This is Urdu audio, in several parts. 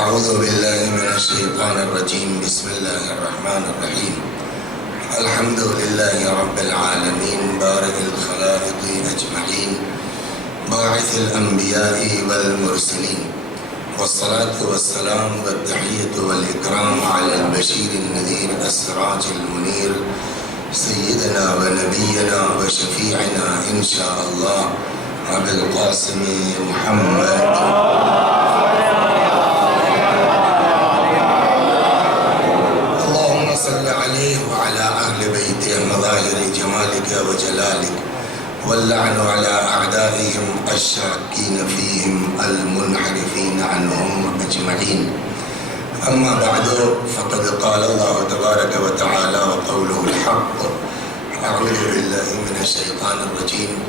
اعوذ باللہ من الشیطان الرجیم بسم اللہ الرحمن الرحیم الحمد للہ رب العالمین بارئ الخلائق اجمعین باعث الانبیاء والمرسلین والصلاة والسلام والتحیۃ والاکرام علی البشیر النذیر السراج المنیر سیدنا و نبینا و شفیعنا انشاء اللہ ابی القاسم محمد صلی علیہ وعلى اہل بیت مظاہر جمالک و جلالک واللعن على اعدائهم الشاکین فیہم المنحرفین عنہم اجمعین اما بعد فقد قال اللہ تبارک و تعالی وقوله الحق اعوذ باللہ من الشیطان الرجیم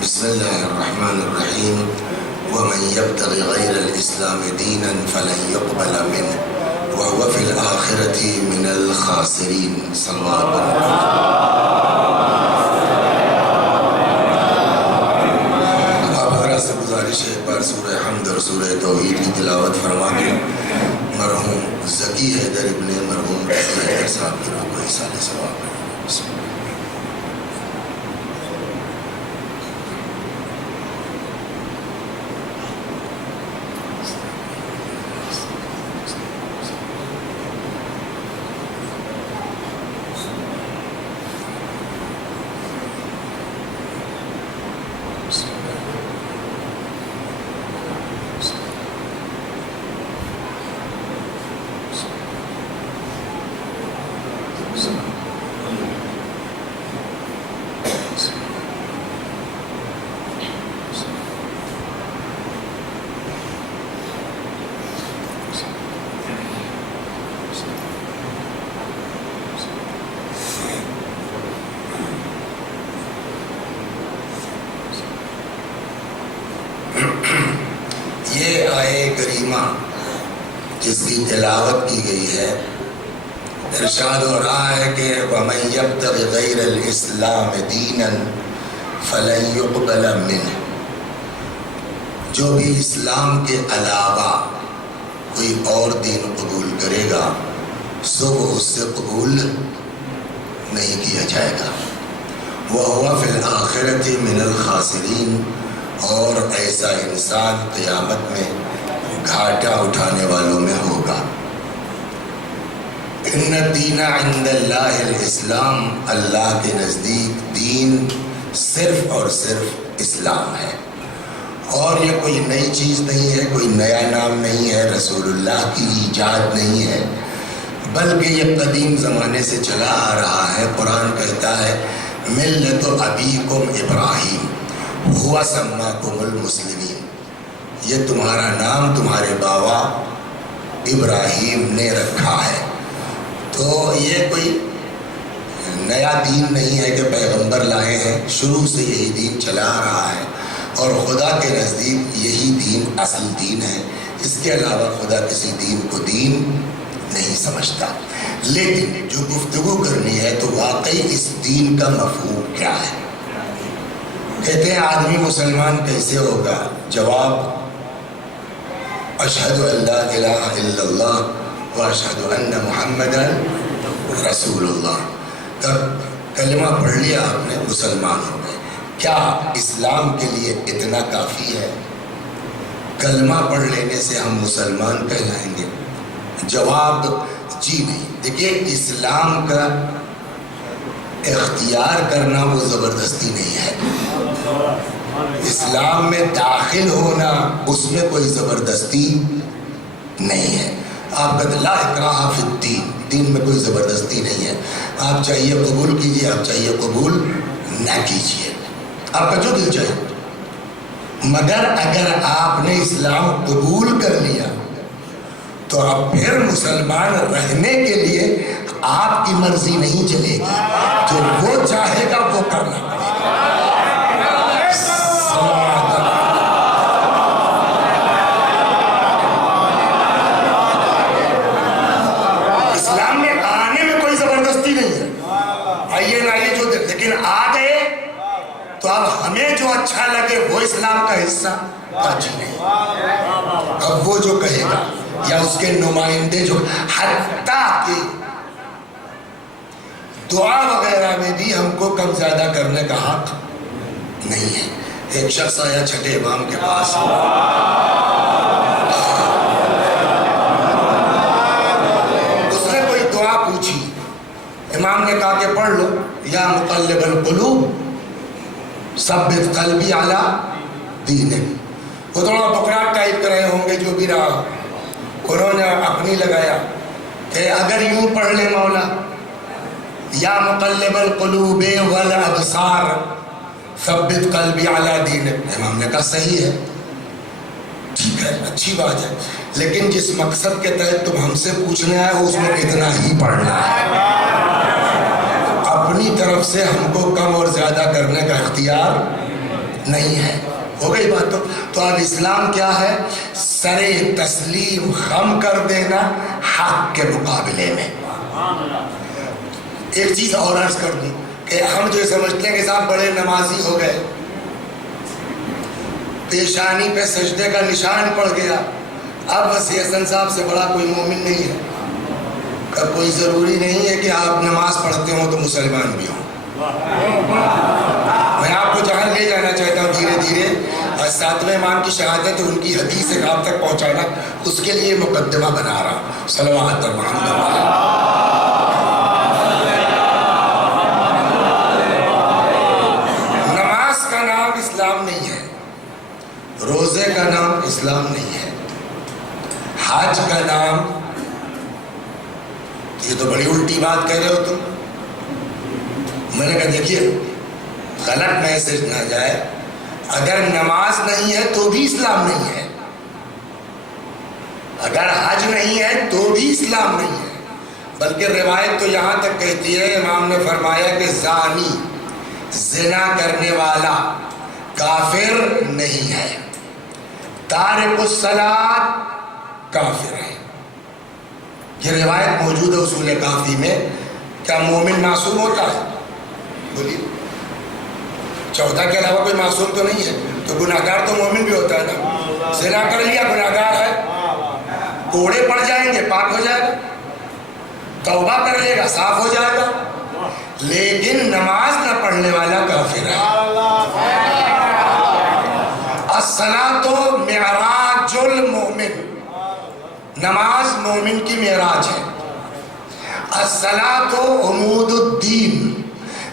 بسم اللہ الرحمن الرحیم ومن يبتغ غیر الاسلام دینا فلن يقبل منه وهو في الآخرة من الخاسرين صلوات اللہ. آپ حضرات سے گزارش ہے ایک بار سورہ حمد اور سورہ توحید کی تلاوت فرما کے مرحوم ذکی حیدر ابن مرحوم ذکی حیدر صاحب کی روح کو ایصال ثواب کریں. بسم اللہ. یہ آئے کریمہ جس کی تلاوت کی گئی ہے ارشاد ہو رہا ہے کہ وَمَن يَبْتَغِ غَيْرَ الْإِسْلَامِ دِينًا فَلَن يُقْبَلَ مِنْهُ، جو بھی اسلام کے علاوہ کوئی اور دین قبول کرے گا سو وہ اس سے قبول نہیں کیا جائے گا. وَهُوَ فِي الْآخِرَةِ مِنَ الْخَاسِرِينَ، اور ایسا انسان قیامت میں گھاٹا اٹھانے والوں میں ہوگا. ان الدین عند اللہ الاسلام، اللہ کے نزدیک دین صرف اور صرف اسلام ہے، اور یہ کوئی نئی چیز نہیں ہے، کوئی نیا نام نہیں ہے، رسول اللہ کی ایجاد نہیں ہے، بلکہ یہ قدیم زمانے سے چلا آ رہا ہے. قرآن کہتا ہے ملت ابیکم ابراہیم ہوا سماکم المسلمین، یہ تمہارا نام تمہارے بابا ابراہیم نے رکھا ہے. تو یہ کوئی نیا دین نہیں ہے کہ پیغمبر لائے ہیں، شروع سے یہی دین چلا آ رہا ہے، اور خدا کے نزدیک یہی دین اصل دین ہے. اس کے علاوہ خدا کسی دین کو دین نہیں سمجھتا. لیکن جو گفتگو کرنی ہے تو واقعی اس دین کا مفہوم کیا ہے. کہتے ہیں آدمی مسلمان کیسے ہوگا؟ جواب اشہد ان لا الہ الا اللہ و اشہد ان محمدا رسول اللہ. تب کلمہ پڑھ لیا آپ نے، مسلمان ہو گئے. کیا اسلام کے لیے اتنا کافی ہے؟ کلمہ پڑھ لینے سے ہم مسلمان کہلائیں گے؟ جواب جی نہیں. دیکھیے اسلام کا اختیار کرنا وہ زبردستی نہیں ہے. اسلام میں داخل ہونا اس میں کوئی زبردستی نہیں ہے. آپ کہتے لا اکراہ فی الدین، دین میں کوئی زبردستی نہیں ہے. آپ چاہیے قبول کیجئے، آپ چاہیے قبول نہ کیجئے، آپ کا جو دل چاہے. مگر اگر آپ نے اسلام قبول کر لیا تو اب پھر مسلمان رہنے کے لیے آپ کی مرضی نہیں چلے گی، جو وہ چاہے گا وہ کرنا پڑے گا. اسلام میں آنے میں کوئی زبردستی نہیں ہے. آئیے نہ آئیے جو لیکن آ گئے تو اب ہمیں جو اچھا لگے وہ اسلام کا حصہ جی نہیں. اب وہ جو کہے گا یا اس کے نمائندے جو حتیٰ کہ دعا وغیرہ میں بھی ہم کو کم زیادہ کرنے کا حق نہیں ہے. ایک شخص آیا چھٹے امام کے پاس, اس نے کوئی دعا پوچھی. امام نے کہا کہ پڑھ لو, یا مقلب القلوب ثبت قلبی علی دینک. وہ تھوڑا بکرا ٹائپ کر رہے ہوں گے, جو بھی رہا. انہوں نے اپنی لگایا کہ اگر یوں پڑھ لے مولا, یا مقلب القلوب والابصار ثبت قلبی علی دینک. امام نے کہا صحیح ہے, ٹھیک ہے, اچھی بات ہے, لیکن جس مقصد کے تحت تم ہم سے پوچھنے آئے ہو اس میں اتنا ہی پڑھنا ہے. اپنی طرف سے ہم کو کم اور زیادہ کرنے کا اختیار نہیں ہے. ہو گئی بات. تو اب اسلام کیا ہے؟ سر تسلیم خم کر دینا حق کے مقابلے میں. ایک چیز اور عرض کر دوں کہ ہم جو سمجھتے ہیں کہ صاحب بڑے نمازی ہو گئے, پیشانی پہ سجدے کا نشان پڑ گیا, اب بس حسن صاحب سے بڑا کوئی مومن نہیں ہے. کوئی ضروری نہیں ہے کہ آپ نماز پڑھتے ہوں تو مسلمان بھی ہوں. میں آپ کو جہاں لے جانا چاہتا ہوں دھیرے دھیرے, اور 7ویں امام کی شہادت ان کی حدیث سے آپ تک پہنچانا, اس کے لیے مقدمہ بنا رہا ہوں. صلوات محمد. نماز کا نام اسلام نہیں ہے, روزے کا نام اسلام نہیں ہے, حج کا نام, یہ تو بڑی الٹی بات کہہ رہے ہو تم. میں نے کہا دیکھیے غلط میسج نہ جائے, اگر نماز نہیں ہے تو بھی اسلام نہیں ہے, اگر حج نہیں ہے تو بھی اسلام نہیں ہے. بلکہ روایت تو یہاں تک کہتی ہے, امام نے فرمایا کہ زانی, زنا کرنے والا کافر نہیں ہے, تارک الصلاۃ کافر ہے. یہ روایت موجود ہے اصول کافی میں. کیا مومن معصوم ہوتا ہے؟ بولیے. 14 کے علاوہ کوئی معصوم تو نہیں ہے, تو گناہگار تو مومن بھی ہوتا ہے نا. زنا کر لیا گناہگار ہے, کوڑے پڑ جائیں گے پاک ہو جائے گا, توبہ کر لے گا صاف ہو جائے گا, لیکن نماز نہ پڑھنے والا کافر ہے. الصلاۃ معراج المؤمن, نماز مومن کی معراج ہے. الصلاۃ عمود الدین,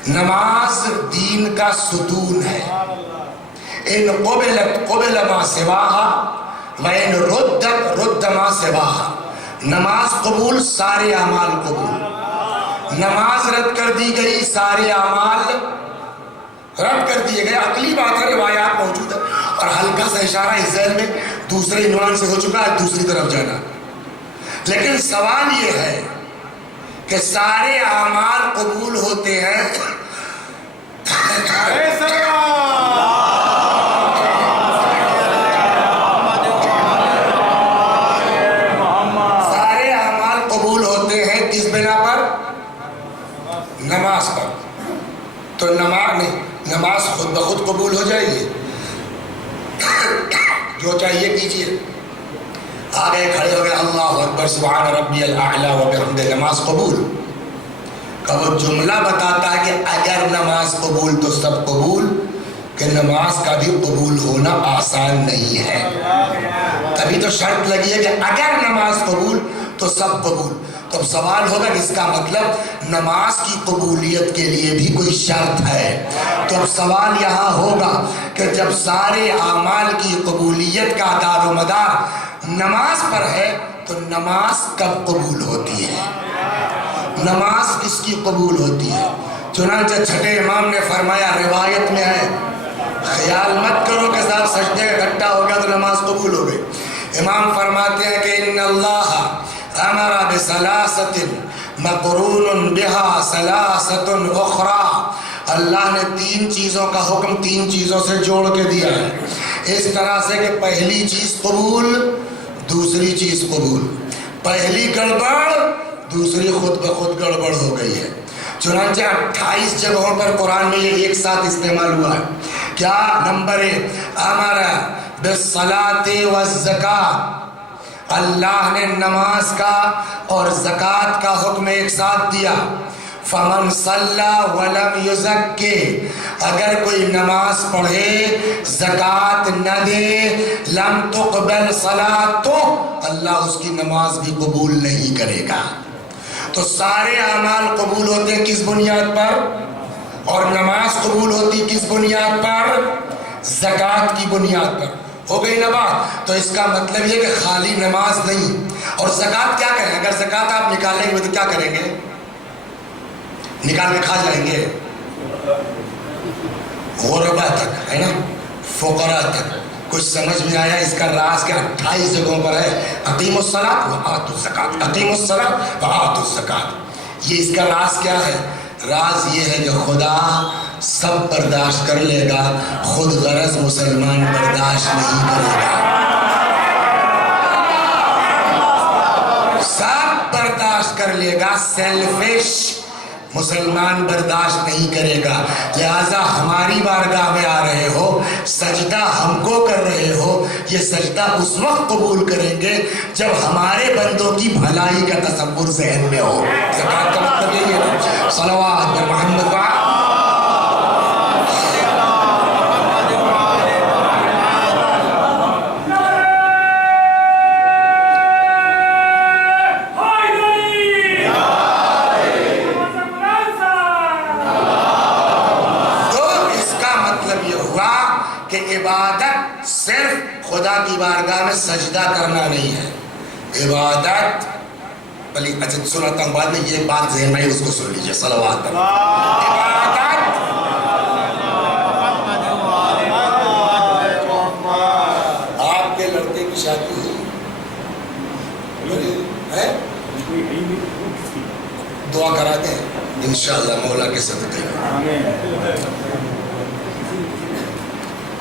نماز دین کا ستون ہے. ان قبلت قبل ما سواها وان ردت رد ما سواها. نماز قبول, سارے اعمال قبول. نماز رد کر دی گئی, سارے اعمال رد کر دیے گئے. عقلی بات ہے, روایات موجود ہے, اور ہلکا سا اشارہ اس ذہن میں دوسرے عنوان سے ہو چکا ہے, دوسری طرف جانا. لیکن سوال یہ ہے کہ سارے اعمال قبول ہوتے ہیں, سارے اعمال قبول ہوتے ہیں کس بنا پر؟ نماز پر. تو نماز نہیں, نماز خود بخود قبول ہو جائے گی. جو چاہیے کیجیے. آگے کھڑے ہو گئے, اللہ اکبر سبحان ربی الاعلی وبحمدہ, نماز قبول. کا وہ جملہ بتاتا ہے کہ اگر نماز قبول تو سب قبول, کہ نماز کا بھی قبول ہونا آسان نہیں ہے. تبھی تو شرط لگی ہے کہ اگر نماز قبول تو سب قبول. تو اب سوال ہوگا اس کا مطلب نماز کی قبولیت کے لیے بھی کوئی شرط ہے. تو اب سوال یہاں ہوگا کہ جب سارے اعمال کی قبولیت کا دار و مدار نماز پر ہے, تو نماز کب قبول ہوتی ہے؟ نماز کس کی قبول ہوتی ہے؟ چنانچہ چھٹے امام نے فرمایا, روایت میں ہے, خیال مت کرو کہ صاحب سجدے کا اکٹھا ہو گیا تو نماز قبول ہو گئی. امام فرماتے ہیں کہ ان اللہ امر بثلاثۃ مقرون بها ثلاثۃ اخرى, اللہ نے 3 چیزوں کا حکم 3 چیزوں سے جوڑ کے دیا ہے, اس طرح سے کہ پہلی چیز قبول, دوسری چیز قبول. پہلی گڑبڑ, دوسری خود بخود گڑبڑ ہو گئی ہے. چنانچہ 28 جگہوں پر قرآن میں یہ ایک ساتھ استعمال ہوا ہے. کیا؟ نمبر 1 امر بالصلاۃ والزکاۃ, اللہ نے نماز کا اور زکوٰۃ کا حکم ایک ساتھ دیا. فمن صلی ولم یزکی، اگر کوئی نماز پڑھے زکوٰۃ نہ دے، لم تقبل صلاتہ، اللہ اس کی نماز بھی قبول نہیں کرے گا. تو سارے اعمال قبول ہوتے ہیں کس بنیاد پر؟ اور نماز قبول ہوتی کس بنیاد پر؟ زکوٰۃ کی بنیاد پر. ہو گئی نا بات؟ تو اس کا مطلب یہ کہ خالی نماز نہیں. اور زکوٰۃ کیا کریں؟ اگر زکوٰۃ آپ نکالیں گے تو کیا کریں گے؟ نکال کے کھا جائیں گے. غربا تک ہے نا، فقراء تک. کچھ سمجھ میں آیا اس کا راز کیا؟ 28 جگہوں پر ہے اقیموا الصلاۃ وآتوا الزکاۃ، اقیموا الصلاۃ وآتوا الزکاۃ. یہ اس کا راز کیا ہے؟ راز یہ ہے کہ خدا سب برداشت کر لے گا، خود غرض مسلمان برداشت نہیں کرے گا. سب برداشت کر لے گا، سیلفش مسلمان برداشت نہیں کرے گا. لہذا ہماری بارگاہ میں آ رہے ہو، سجدہ ہم کو کر رہے ہو، یہ سجدہ اس وقت قبول کریں گے جب ہمارے بندوں کی بھلائی کا تصور ذہن میں ہو. زکوٰۃ کا مطلب یہی ہے. صلوات بر محمد وعلی. عبادت صرف خدا کی بارگاہ میں سجدہ کرنا نہیں ہے. عبادت بلی اچھا سناتا ہوں بعد میں، یہ بات ذہن میں اس کو سن لیجیے. صلوات پر عبادت آپ کے لڑکے کی شادی ہے، دعا کرا دیں انشاءاللہ مولا کے صدقے.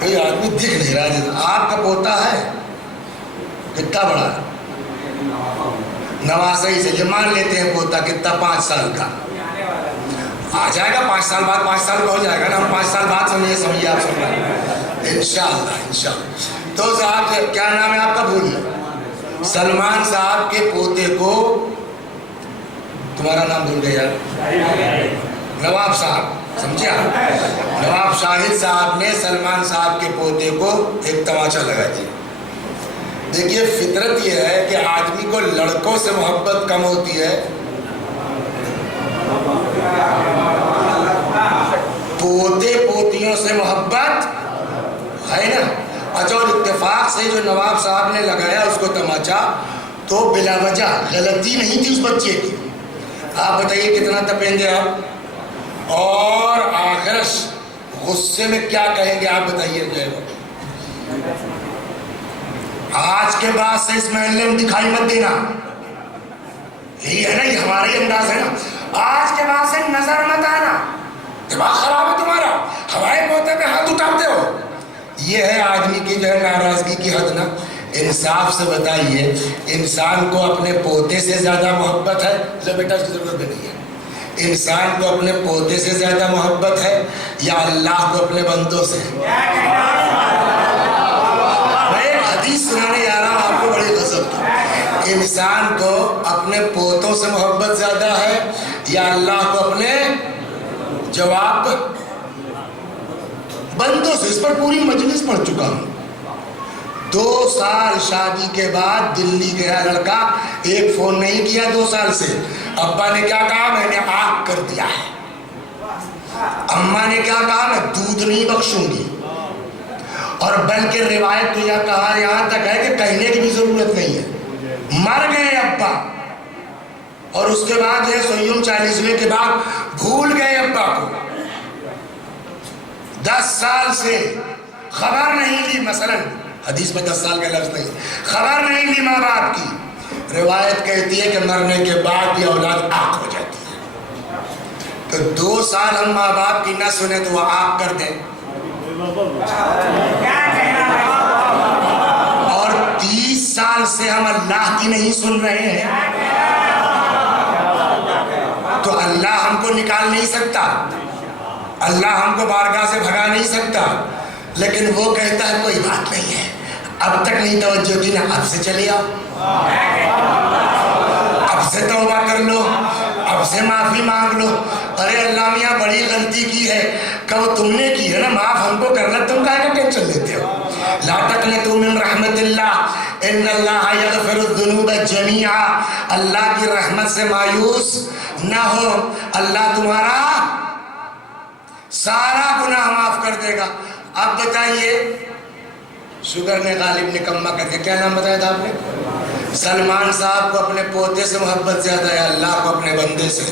کوئی آدمی دکھ نہیں رہا. آپ کا پوتا ہے کتنا بڑا ہے؟ نوازئی سے یہ مان لیتے ہیں پوتا کتنا 5 سال کا آ جائے گا. 5 سال بعد 5 سال کا ہو جائے گا نا. ہم 5 سال بعد سمجھیے آپ سن رہے ہیں انشاءاللہ انشاءاللہ. تو صاحب کیا نام ہے آپ کا؟ بھول سلمان صاحب کے پوتے کو، تمہارا نام بھول گیا، نواب صاحب، سمجھے آپ؟ نواب شاہد صاحب نے سلمان صاحب کے پوتے کو ایک تماچا لگا دیا. دیکھیے فطرت یہ ہے کہ آدمی کو لڑکوں سے محبت کم ہوتی ہے، پوتے پوتیوں سے محبت ہے نا. اچھا اور اتفاق سے جو نواب صاحب نے لگایا اس کو تماچا تو بلا وجہ غلطی نہیں تھی اس بچے کی. آپ بتائیے کتنا تپیں گے آپ، اور آخرش غصے میں کیا کہیں گے آپ بتائیے. جو ہے آج کے بعد سے اس محلے میں دکھائی مت دینا. یہی ہے نا، یہ ہمارا ہی انداز ہے نا. آج کے بعد سے نظر مت آنا، دماغ خراب ہے تمہارا، ہمارے پوتے پہ ہاتھ اٹھاتے ہو. یہ ہے آدمی کی جو ہے ناراضگی کی حد نا. انصاف سے بتائیے، انسان کو اپنے پوتے سے زیادہ محبت ہے؟ جو بیٹا اس کی ضرورت بھی نہیں ہے. انسان کو اپنے پوتے سے زیادہ محبت ہے یا اللہ کو اپنے بندوں سے؟ میں ایک حدیث سنانے جا رہا ہوں آپ کو بڑی غضب کی. انسان کو اپنے پوتوں سے محبت زیادہ ہے یا اللہ کو اپنے جواب بندوں سے؟ اس پر پوری مجلس پڑھ چکا ہوں. 2 سال شادی کے بعد دلی گیا لڑکا، ایک فون نہیں کیا 2 سال سے. ابا نے کیا کہا؟ میں نے آگ کر دیا ہے. اماں نے کیا کہا؟ میں دودھ نہیں بخشوں گی. اور بلکہ روایت تو یہ کہا یہاں تک ہے کہ کہنے کی بھی ضرورت نہیں ہے، مر گئے ابا. اور اس کے بعد یہ سوئم 40ویں کے بعد بھول گئے ابا کو. 10 سال سے خبر نہیں لی، مثلا حدیث میں 10 سال کا لفظ نہیں، خبر نہیں لی ماں باپ کی. روایت کہتی ہے کہ مرنے کے بعد یہ اولاد آگ ہو جاتی ہے. تو 2 سال ہم ماں باپ کی نہ سنیں تو وہ آگ کر دیں، اور 30 سال سے ہم اللہ کی نہیں سن رہے ہیں تو اللہ ہم کو نکال نہیں سکتا، اللہ ہم کو بارگاہ سے بھگا نہیں سکتا. لیکن وہ کہتا ہے کوئی بات نہیں ہے، اب تک نہیں توجہ دی نا، اب سے چلے آؤ. اب سے توبہ کر لو، اب سے معافی مانگ لو. ارے اللہ میاں بڑی غلطی کی ہے. کب تم نے کی ہے نا، معاف ہم کو کرنا، تم کہاں کا ٹینشن لیتے ہو؟ لا تقنطوا من رحمت اللہ ان اللہ یغفر الذنوب جمیعا. اللہ کی رحمت سے مایوس نہ ہو، اللہ تمہارا سارا گناہ معاف کر دے گا. اب بتائیے، شوگر نے غالب نکمہ کر کے، کیا نام بتایا تھا آپ نے؟ سلمان صاحب کو اپنے پوتے سے محبت زیادہ ہے اللہ کو اپنے بندے سے.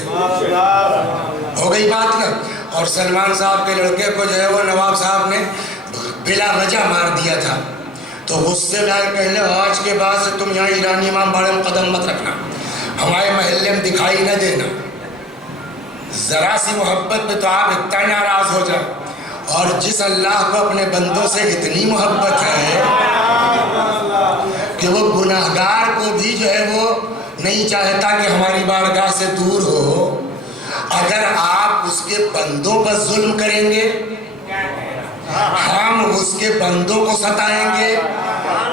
ہو گئی بات نا. اور سلمان صاحب کے لڑکے کو جو ہے وہ نواب صاحب نے بلا وجہ مار دیا تھا. تو غصے میں کہنے آج کے بعد سے تم یہاں ایرانی امام باڑے میں قدم مت رکھنا، ہمارے محلے میں دکھائی نہ دینا. ذرا سی محبت پہ تو آپ اتنا ناراض ہو جائیں. اور جس اللہ کو اپنے بندوں سے اتنی محبت ہے کہ وہ گناہگار کو بھی جو ہے وہ نہیں چاہتا کہ ہماری بارگاہ سے دور ہو. اگر آپ اس کے بندوں پر ظلم کریں گے، ہم اس کے بندوں کو ستائیں گے،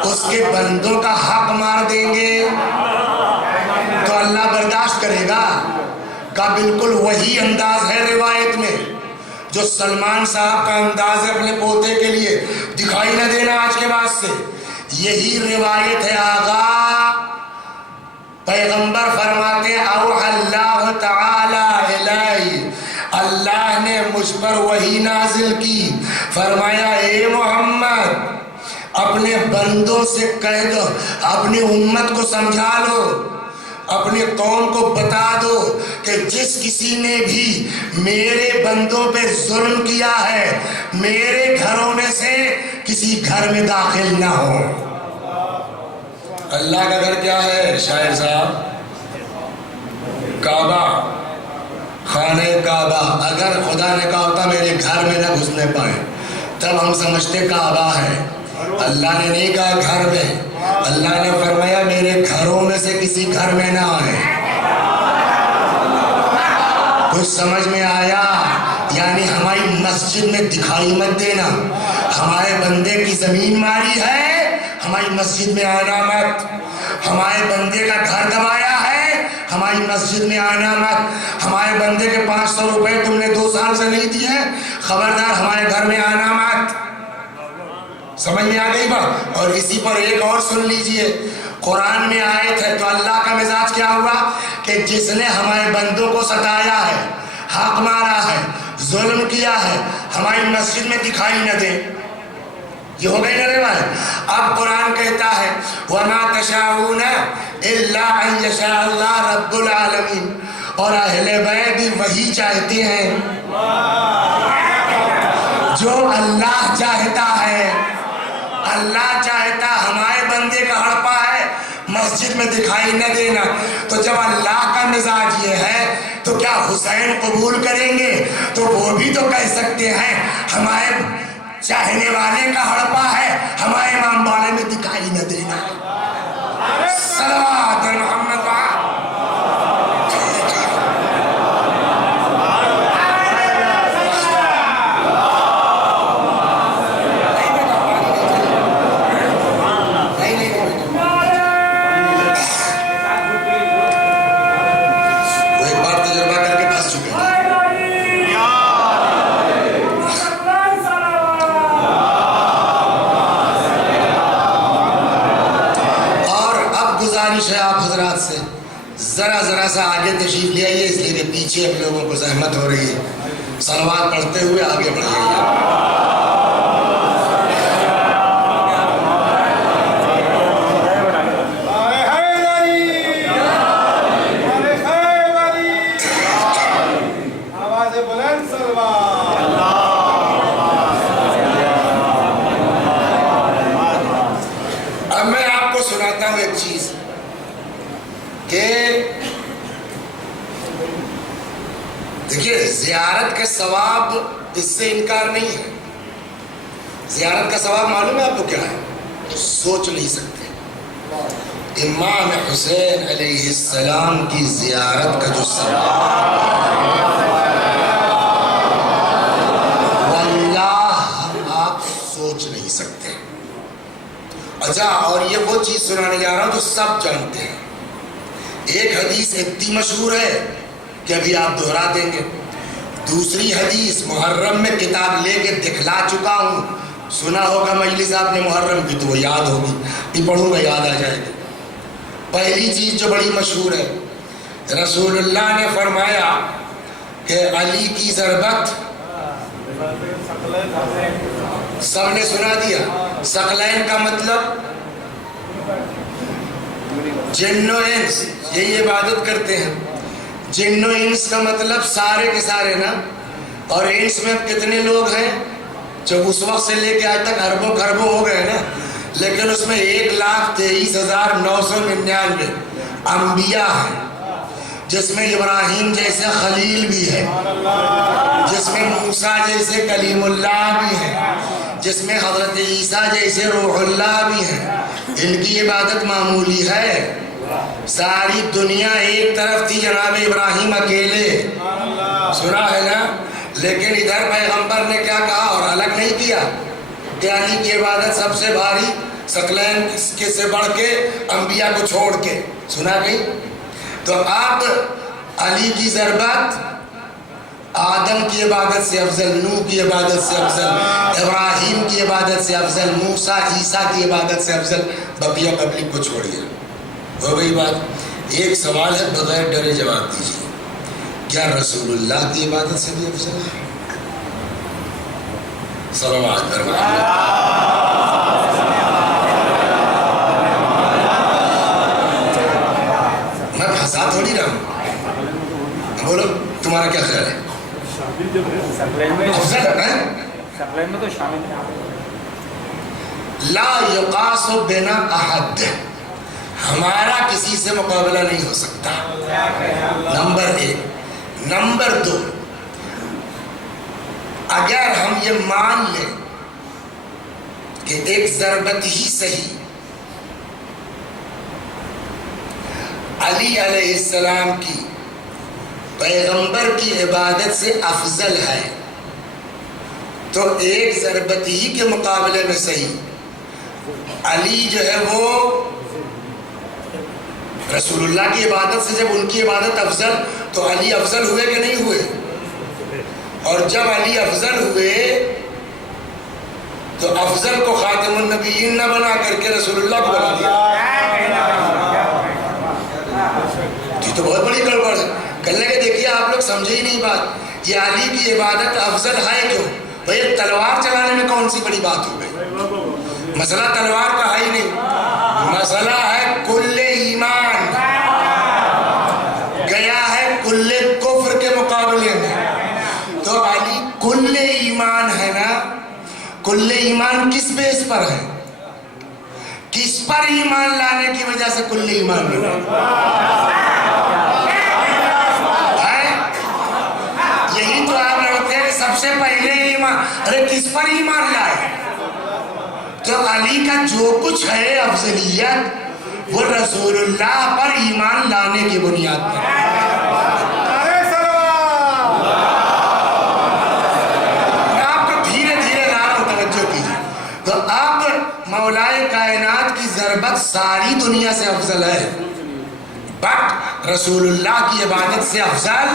اس کے بندوں کا حق مار دیں گے، تو اللہ برداشت کرے گا؟ کا بالکل وہی انداز ہے روایت میں جو سلمان صاحب کا انداز ہے اپنے پوتے کے لیے، دکھائی نہ دینا آج کے بعد سے. یہی روایت ہے. آقا پیغمبر فرماتے اوحی اللہ تعالی الی، اللہ نے مجھ پر وحی نازل کی، فرمایا اے محمد اپنے بندوں سے کہہ دو، اپنی امت کو سمجھا لو، اپنی قوم کو بتا دو کہ جس کسی نے بھی میرے بندوں پہ ظلم کیا ہے میرے گھروں میں سے کسی گھر میں داخل نہ ہو. اللہ کا گھر کیا ہے شاعر صاحب؟ کعبہ، خانہ کعبہ. اگر خدا نے کہا ہوتا میرے گھر میں نہ گھسنے پائے تب ہم سمجھتے کعبہ ہے. اللہ نے نہیں کہا گھر میں، اللہ نے فرمایا میرے گھروں میں سے کسی گھر میں نہ آئے. کچھ سمجھ میں آیا؟ یعنی ہماری مسجد میں دکھائی مت دینا. ہمارے بندے کی زمین ماری ہے، ہماری مسجد میں آنا مت. ہمارے بندے کا گھر دبایا ہے، ہماری مسجد میں آنا مت. ہمارے بندے کے 500 روپے تم نے 2 سال سے نہیں دیے، خبردار ہمارے گھر میں آنا مت. سمجھ میں آ گئی بات؟ اور اسی پر ایک اور سن لیجئے، قرآن میں آیت ہے تو اللہ کا مزاج کیا ہوا کہ جس نے ہمارے بندوں کو ستایا ہے، حق مارا ہے، ظلم کیا ہے، ہماری مسجد میں دکھائی نہ دے. یہ ہو گئی نا روایت. اب قرآن کہتا ہے وَمَا تَشَاءُونَ إِلَّا أَن يَشَاءَ اللَّهُ رَبُّ الْعَالَمِينَ. اور اہل بیت بھی وہی چاہتے ہیں جو اللہ چاہتا ہے. اللہ چاہتا ہمارے بندے کا ہڑپا ہے مسجد میں دکھائی نہ دینا. تو جب اللہ کا مزاج یہ ہے تو کیا حسین قبول کریں گے؟ تو وہ بھی تو کہہ سکتے ہیں ہمارے چاہنے والے کا ہڑپا ہے، ہمارے امام باڑے میں دکھائی نہ دینا. صلوات محمد. ہے آپ حضرات سے ذرا سا آگے تشریف لے آئیے، اس لیے کہ پیچھے ہم لوگوں کو زحمت ہو رہی ہے. صلوات پڑھتے ہوئے آگے بڑھائیے. اب میں آپ کو سناتا ہوں ایک چیز کہ دیکھیے زیارت کے ثواب اس سے انکار نہیں ہے. زیارت کا ثواب معلوم ہے آپ کو کیا ہے؟ سوچ نہیں سکتے. امام حسین علیہ السلام کی زیارت کا جو ثواب واللہ آپ سوچ نہیں سکتے. اچھا، اور یہ وہ چیز سنانے جا رہا ہوں جو سب جانتے ہیں. ایک حدیث اتنی مشہور ہے کہ ابھی آپ دہرا دیں گے. دوسری حدیث محرم میں کتاب لے کے دکھلا چکا ہوں، سنا ہوگا مجلس آپ نے محرم کی تو وہ یاد ہوگی، بھی پڑھوں گا یاد آ جائے گی. پہلی چیز جو بڑی مشہور ہے، رسول اللہ نے فرمایا کہ علی کی ضربت، سب نے سنا دیا. ثقلین کا مطلب جن و انس، یہی عبادت کرتے ہیں. جن و انس کا مطلب سارے کے سارے نا. اور انس میں اب کتنے لوگ ہیں؟ جو اس وقت سے لے کے آج تک اربوں خربوں ہو گئے نا، لیکن اس میں 1,23,999 انبیاء ہیں، جس میں ابراہیم جیسے خلیل بھی ہے، جس میں موسیٰ جیسے کلیم اللہ بھی ہے، جس میں حضرت عیسیٰ جیسے روح اللہ بھی ہے. ان کی عبادت معمولی ہے. ساری دنیا ایک طرف تھی، جناب ابراہیم اکیلے، سنا ہے نا. لیکن ادھر پیغمبر نے کیا کہا اور الگ نہیں کیا کہ علی کی عبادت سب سے بھاری، ثقلین کے سے بڑھ کے، انبیاء کو چھوڑ کے، سنا نہیں. تو اب علی کی ضربت آدم کی عبادت سے افضل، نوح کی عبادت سے افضل، ابراہیم کی عبادت سے افضل، موسیٰ عیسیٰ کی عبادت سے افضل. بقیہ پبلک کو چھوڑیے. ہو گئی بات. ایک سوال ہے، بغیر ڈرے جواب دیجیے، کیا رسول اللہ کی عبادت سے بھی افضل ہے؟ صلوات فرمائیے. میں پھنسا تھوڑی رہا ہوں، بولو تمہارا کیا خیال ہے؟ افضل ہے نا؟ لا یقاس بنا احد، ہمارا کسی سے مقابلہ نہیں ہو سکتا، نمبر 1. نمبر 2، اگر ہم یہ مان لیں کہ ایک ضربت ہی صحیح علی علیہ السلام کی پیغمبر کی عبادت سے افضل ہے، تو ایک ضربت ہی کے مقابلے میں صحیح علی جو ہے وہ رسول اللہ کی عبادت سے، جب ان کی عبادت افضل تو علی افضل ہوئے کہ نہیں ہوئے؟ اور جب علی افضل ہوئے تو افضل کو خاتم النبیین نہ بنا کر کے رسول اللہ کو بنا دیا. یہ تو بہت بڑی گڑبڑ ہے. کہنے کے دیکھیے آپ لوگ سمجھے ہی نہیں بات. یہ علی کی عبادت افضل ہے کیوں؟ بھئی تلوار چلانے میں کون سی بڑی بات ہو گئی؟ مسئلہ تلوار کا ہے ہی نہیں، مسئلہ ہے کل ایمان گیا ہے کل کفر کے مقابلے میں. تو علی کل ایمان ہے نا. کل ایمان کس بیس پر ہے؟ کس پر ایمان لانے کی وجہ سے کل ایمان بنا؟ یہی تو آپ لڑتے ہیں کہ سب سے پہلے ایمان، ارے کس پر ایمان لائے؟ تو علی کا جو کچھ ہے افضلیت وہ رسول اللہ پر ایمان لانے کی بنیاد پر ہے. میں آپ کو دھیرے دھیرے لا رہا ہوں، توجہ کیجیے. تو اب مولائے کائنات کی ضربت ساری دنیا سے افضل ہے، بٹ رسول اللہ کی عبادت سے افضل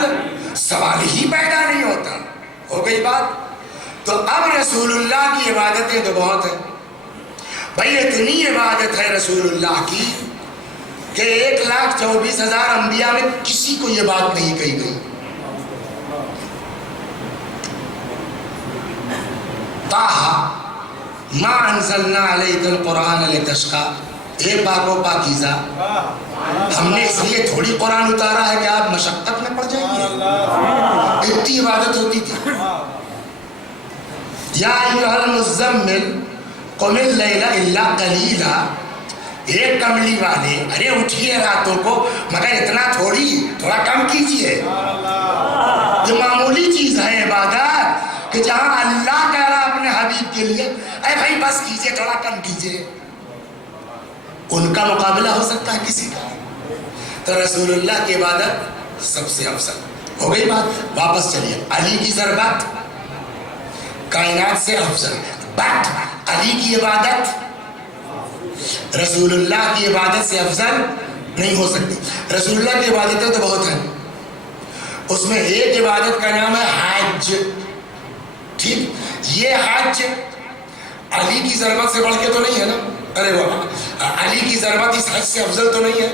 سوال ہی پیدا نہیں ہوتا. ہو گئی بات. تو اب رسول اللہ کی عبادتیں تو بہت ہیں بھائی. اتنی عبادت ہے رسول اللہ کی کہ 1,24,000 انبیاء میں کسی کو یہ بات نہیں کہی گئی. طٰہٰ ما انزلنا علیک القرآن لتشقیٰ، اے پاک و پاکیزہ، ہم نے اس لیے تھوڑی قرآن اتارا ہے کہ آپ مشقت میں پڑ جائیے. اتنی عبادت ہوتی تھی. یا ایھا المزمل قم اللیل الا قلیلا، ایک کملی والے، ارے اٹھیے راتوں کو مگر اتنا تھوڑی، تھوڑا کم کیجئے. یہ معمولی چیز ہے عبادت کہ جہاں اللہ کہہ رہا اپنے حبیب کے لیے اے بھائی بس کیجئے، تھوڑا کم کیجئے. ان کا مقابلہ ہو سکتا ہے کسی کا؟ تو رسول اللہ کی عبادت سب سے افضل. ہو گئی بات. واپس چلیے. علی کی ضربت کائنات سے افضل، بٹ علی کی عبادت رسول اللہ کی عبادت سے افضل نہیں ہو سکتی. رسول اللہ کی عبادتیں تو بہت ہیں، اس میں ایک عبادت کا نام ہے حج. ٹھیک، یہ حج علی کی ضربت سے بڑھ کے تو نہیں ہے نا. ارے بابا، علی کی ضربت اس حج سے افضل تو نہیں ہے،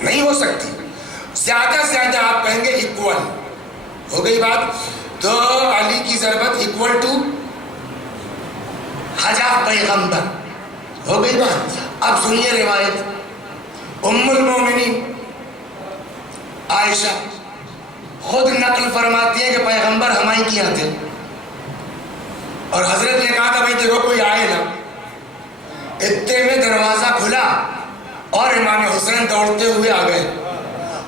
نہیں ہو سکتی. زیادہ سے زیادہ آپ کہیں گے ایکول ہو گئی بات. تو علی کی ضربت ایکول ٹو حج پیغمبر ہو گئی بات. اب سنیے روایت. ام المومنین عائشہ خود نقل فرماتی ہے کہ پیغمبر ہمارے کے یہاں تھے اور حضرت نے کہا تھا بھائی دیکھو کوئی آئے نا. اتنے میں دروازہ کھلا اور امام حسین دوڑتے ہوئے آ گئے.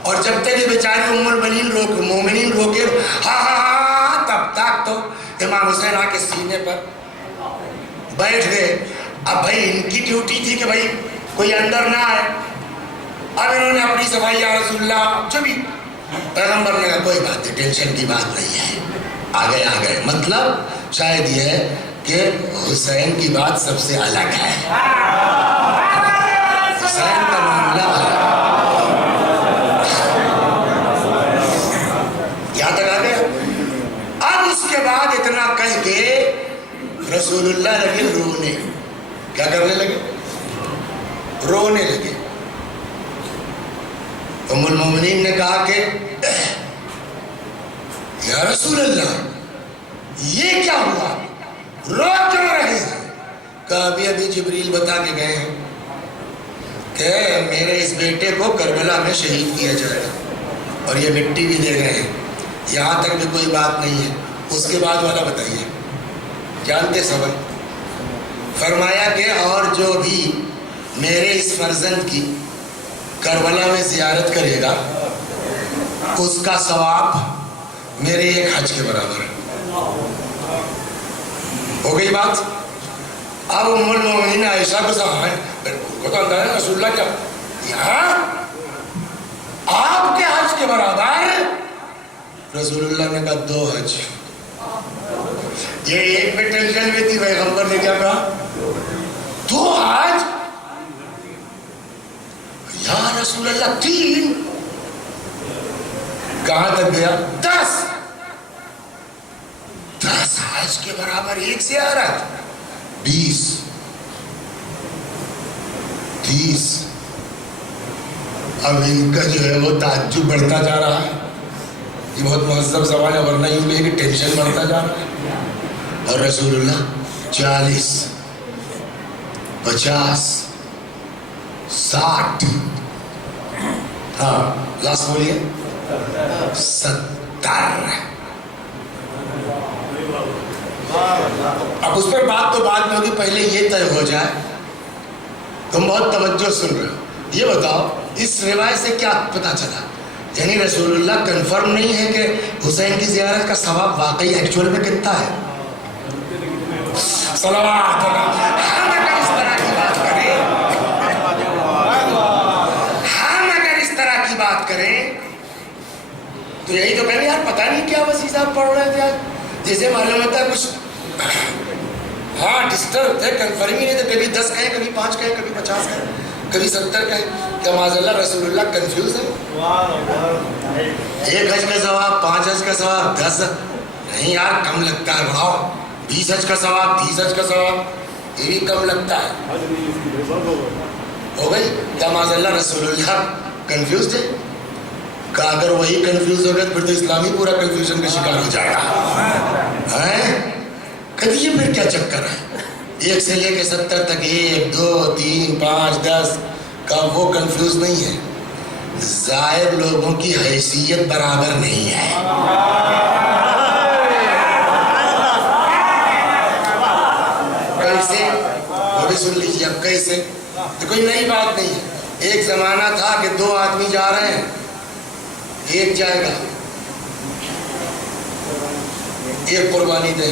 اور جب تک یہ بیچاری ام المومنین روکے ہاں ہاں ہاں، تب تک تو امام حسین آ کے سینے پر بیٹھ گئے. اب بھائی ان کی ڈیوٹی تھی کہ بھائی کوئی اندر نہ آئے. اب انہوں نے اپنی صفائی یا رسول اللہ جو بھی، پیغمبر نے کہا کوئی بات نہیں، ٹینشن کی بات نہیں ہے، آ گئے. مطلب شاید یہ ہے کہ حسین کی بات سب سے الگ ہے. حسین کا معاملہ یہاں تک آ گیا. اب اس کے بعد اتنا کہہ کے رسول اللہ لگے رونے. کیا کرنے لگے؟ رونے لگے. ام المومنین نے کہا کہ یا رسول اللہ یہ کیا ہوا، رو کیوں رہے ہیں؟ کہا ابھی جبریل بتا کے گئے ہیں کہ میرے اس بیٹے کو کربلا میں شہید کیا جائے گا اور یہ مٹی بھی دے گئے ہیں. یہاں تک بھی کوئی بات نہیں ہے. اس کے بعد والا بتائیے، جانتے سبق؟ فرمایا کہ اور جو بھی میرے اس فرزند کی کربلا میں زیارت کرے گا اس کا ثواب میرے ایک حج کے برابر ہے. ہو گئی بات. اب ام المومنین عائشہ کو تو اندازہ ہے رسول اللہ کیا یہاں آپ کے حج کے برابر. رسول اللہ نے کہا 2 حج. یہ ایک میں ٹینشن میں تھی، پیغمبر نے کیا کہا 2 حج. یا رسول اللہ 3. کہاں تک گیا؟ 10 حج کے برابر ایک زیارت. 20 30. اب ان کا جو ہے وہ تعجب بڑھتا جا رہا ہے. یہ بہت مہذب سوال ہے، ورنہ یوں کہ ٹینشن بڑھتا جا رہا ہے. اور رسول اللہ 40 50 60 ہاں لاسٹ بولیے 70. اب اس پر بات تو بعد میں ہوگی، پہلے یہ طے ہو جائے. تم بہت توجہ سن رہے ہو. یہ بتاؤ اس روایت سے کیا پتا چلا؟ یعنی رسول اللہ کنفرم نہیں ہے کہ حسین کی زیارت کا ثواب واقعی ایکچوئل میں کتنا ہے. صلوات اللہ. ہم اگر اس طرح کی بات کریں تو یہی تو کہیں یار پتہ نہیں کیا وسیع صاحب پڑھ رہے تھے. جیسے معلوم ہوتا ہے کچھ ہاں ڈسٹرب تھے، کنفرم ہی نہیں تھے. کبھی 10 کہیں، کبھی 5 کہیں، کبھی 50 کہیں، کبھی 70 کہیں. کیا معاذ اللہ رسول اللہ کنفیوز ہے؟ 1 حج کا ثواب، 5 حج کا ثواب، 10 نہیں یار کم لگتا ہے، بڑھاؤ. 20 حج کا ثواب، 30 حج کا ثواب، یہ بھی کم لگتا ہے. ہو گئی. کیا معاذ اللہ رسول اللہ کنفیوزڈ ہے؟ کہ اگر وہی کنفیوز ہو گئے پھر تو اسلامی پورا کنفیوژن کا شکار ہو جائے گا. کہتی یہ پھر کیا چکر ہے 1 سے لے کے 70 تک 1 2 3 5 10 کا وہ کنفیوز نہیں ہے. زائر لوگوں کی حیثیت برابر نہیں ہے. کیسے وہ بھی سن لیجیے. اب کیسے تو کوئی نئی بات نہیں ہے. ایک زمانہ تھا کہ 2 آدمی جا رہے ہیں، ایک جائے گا، ایک قربانی دے.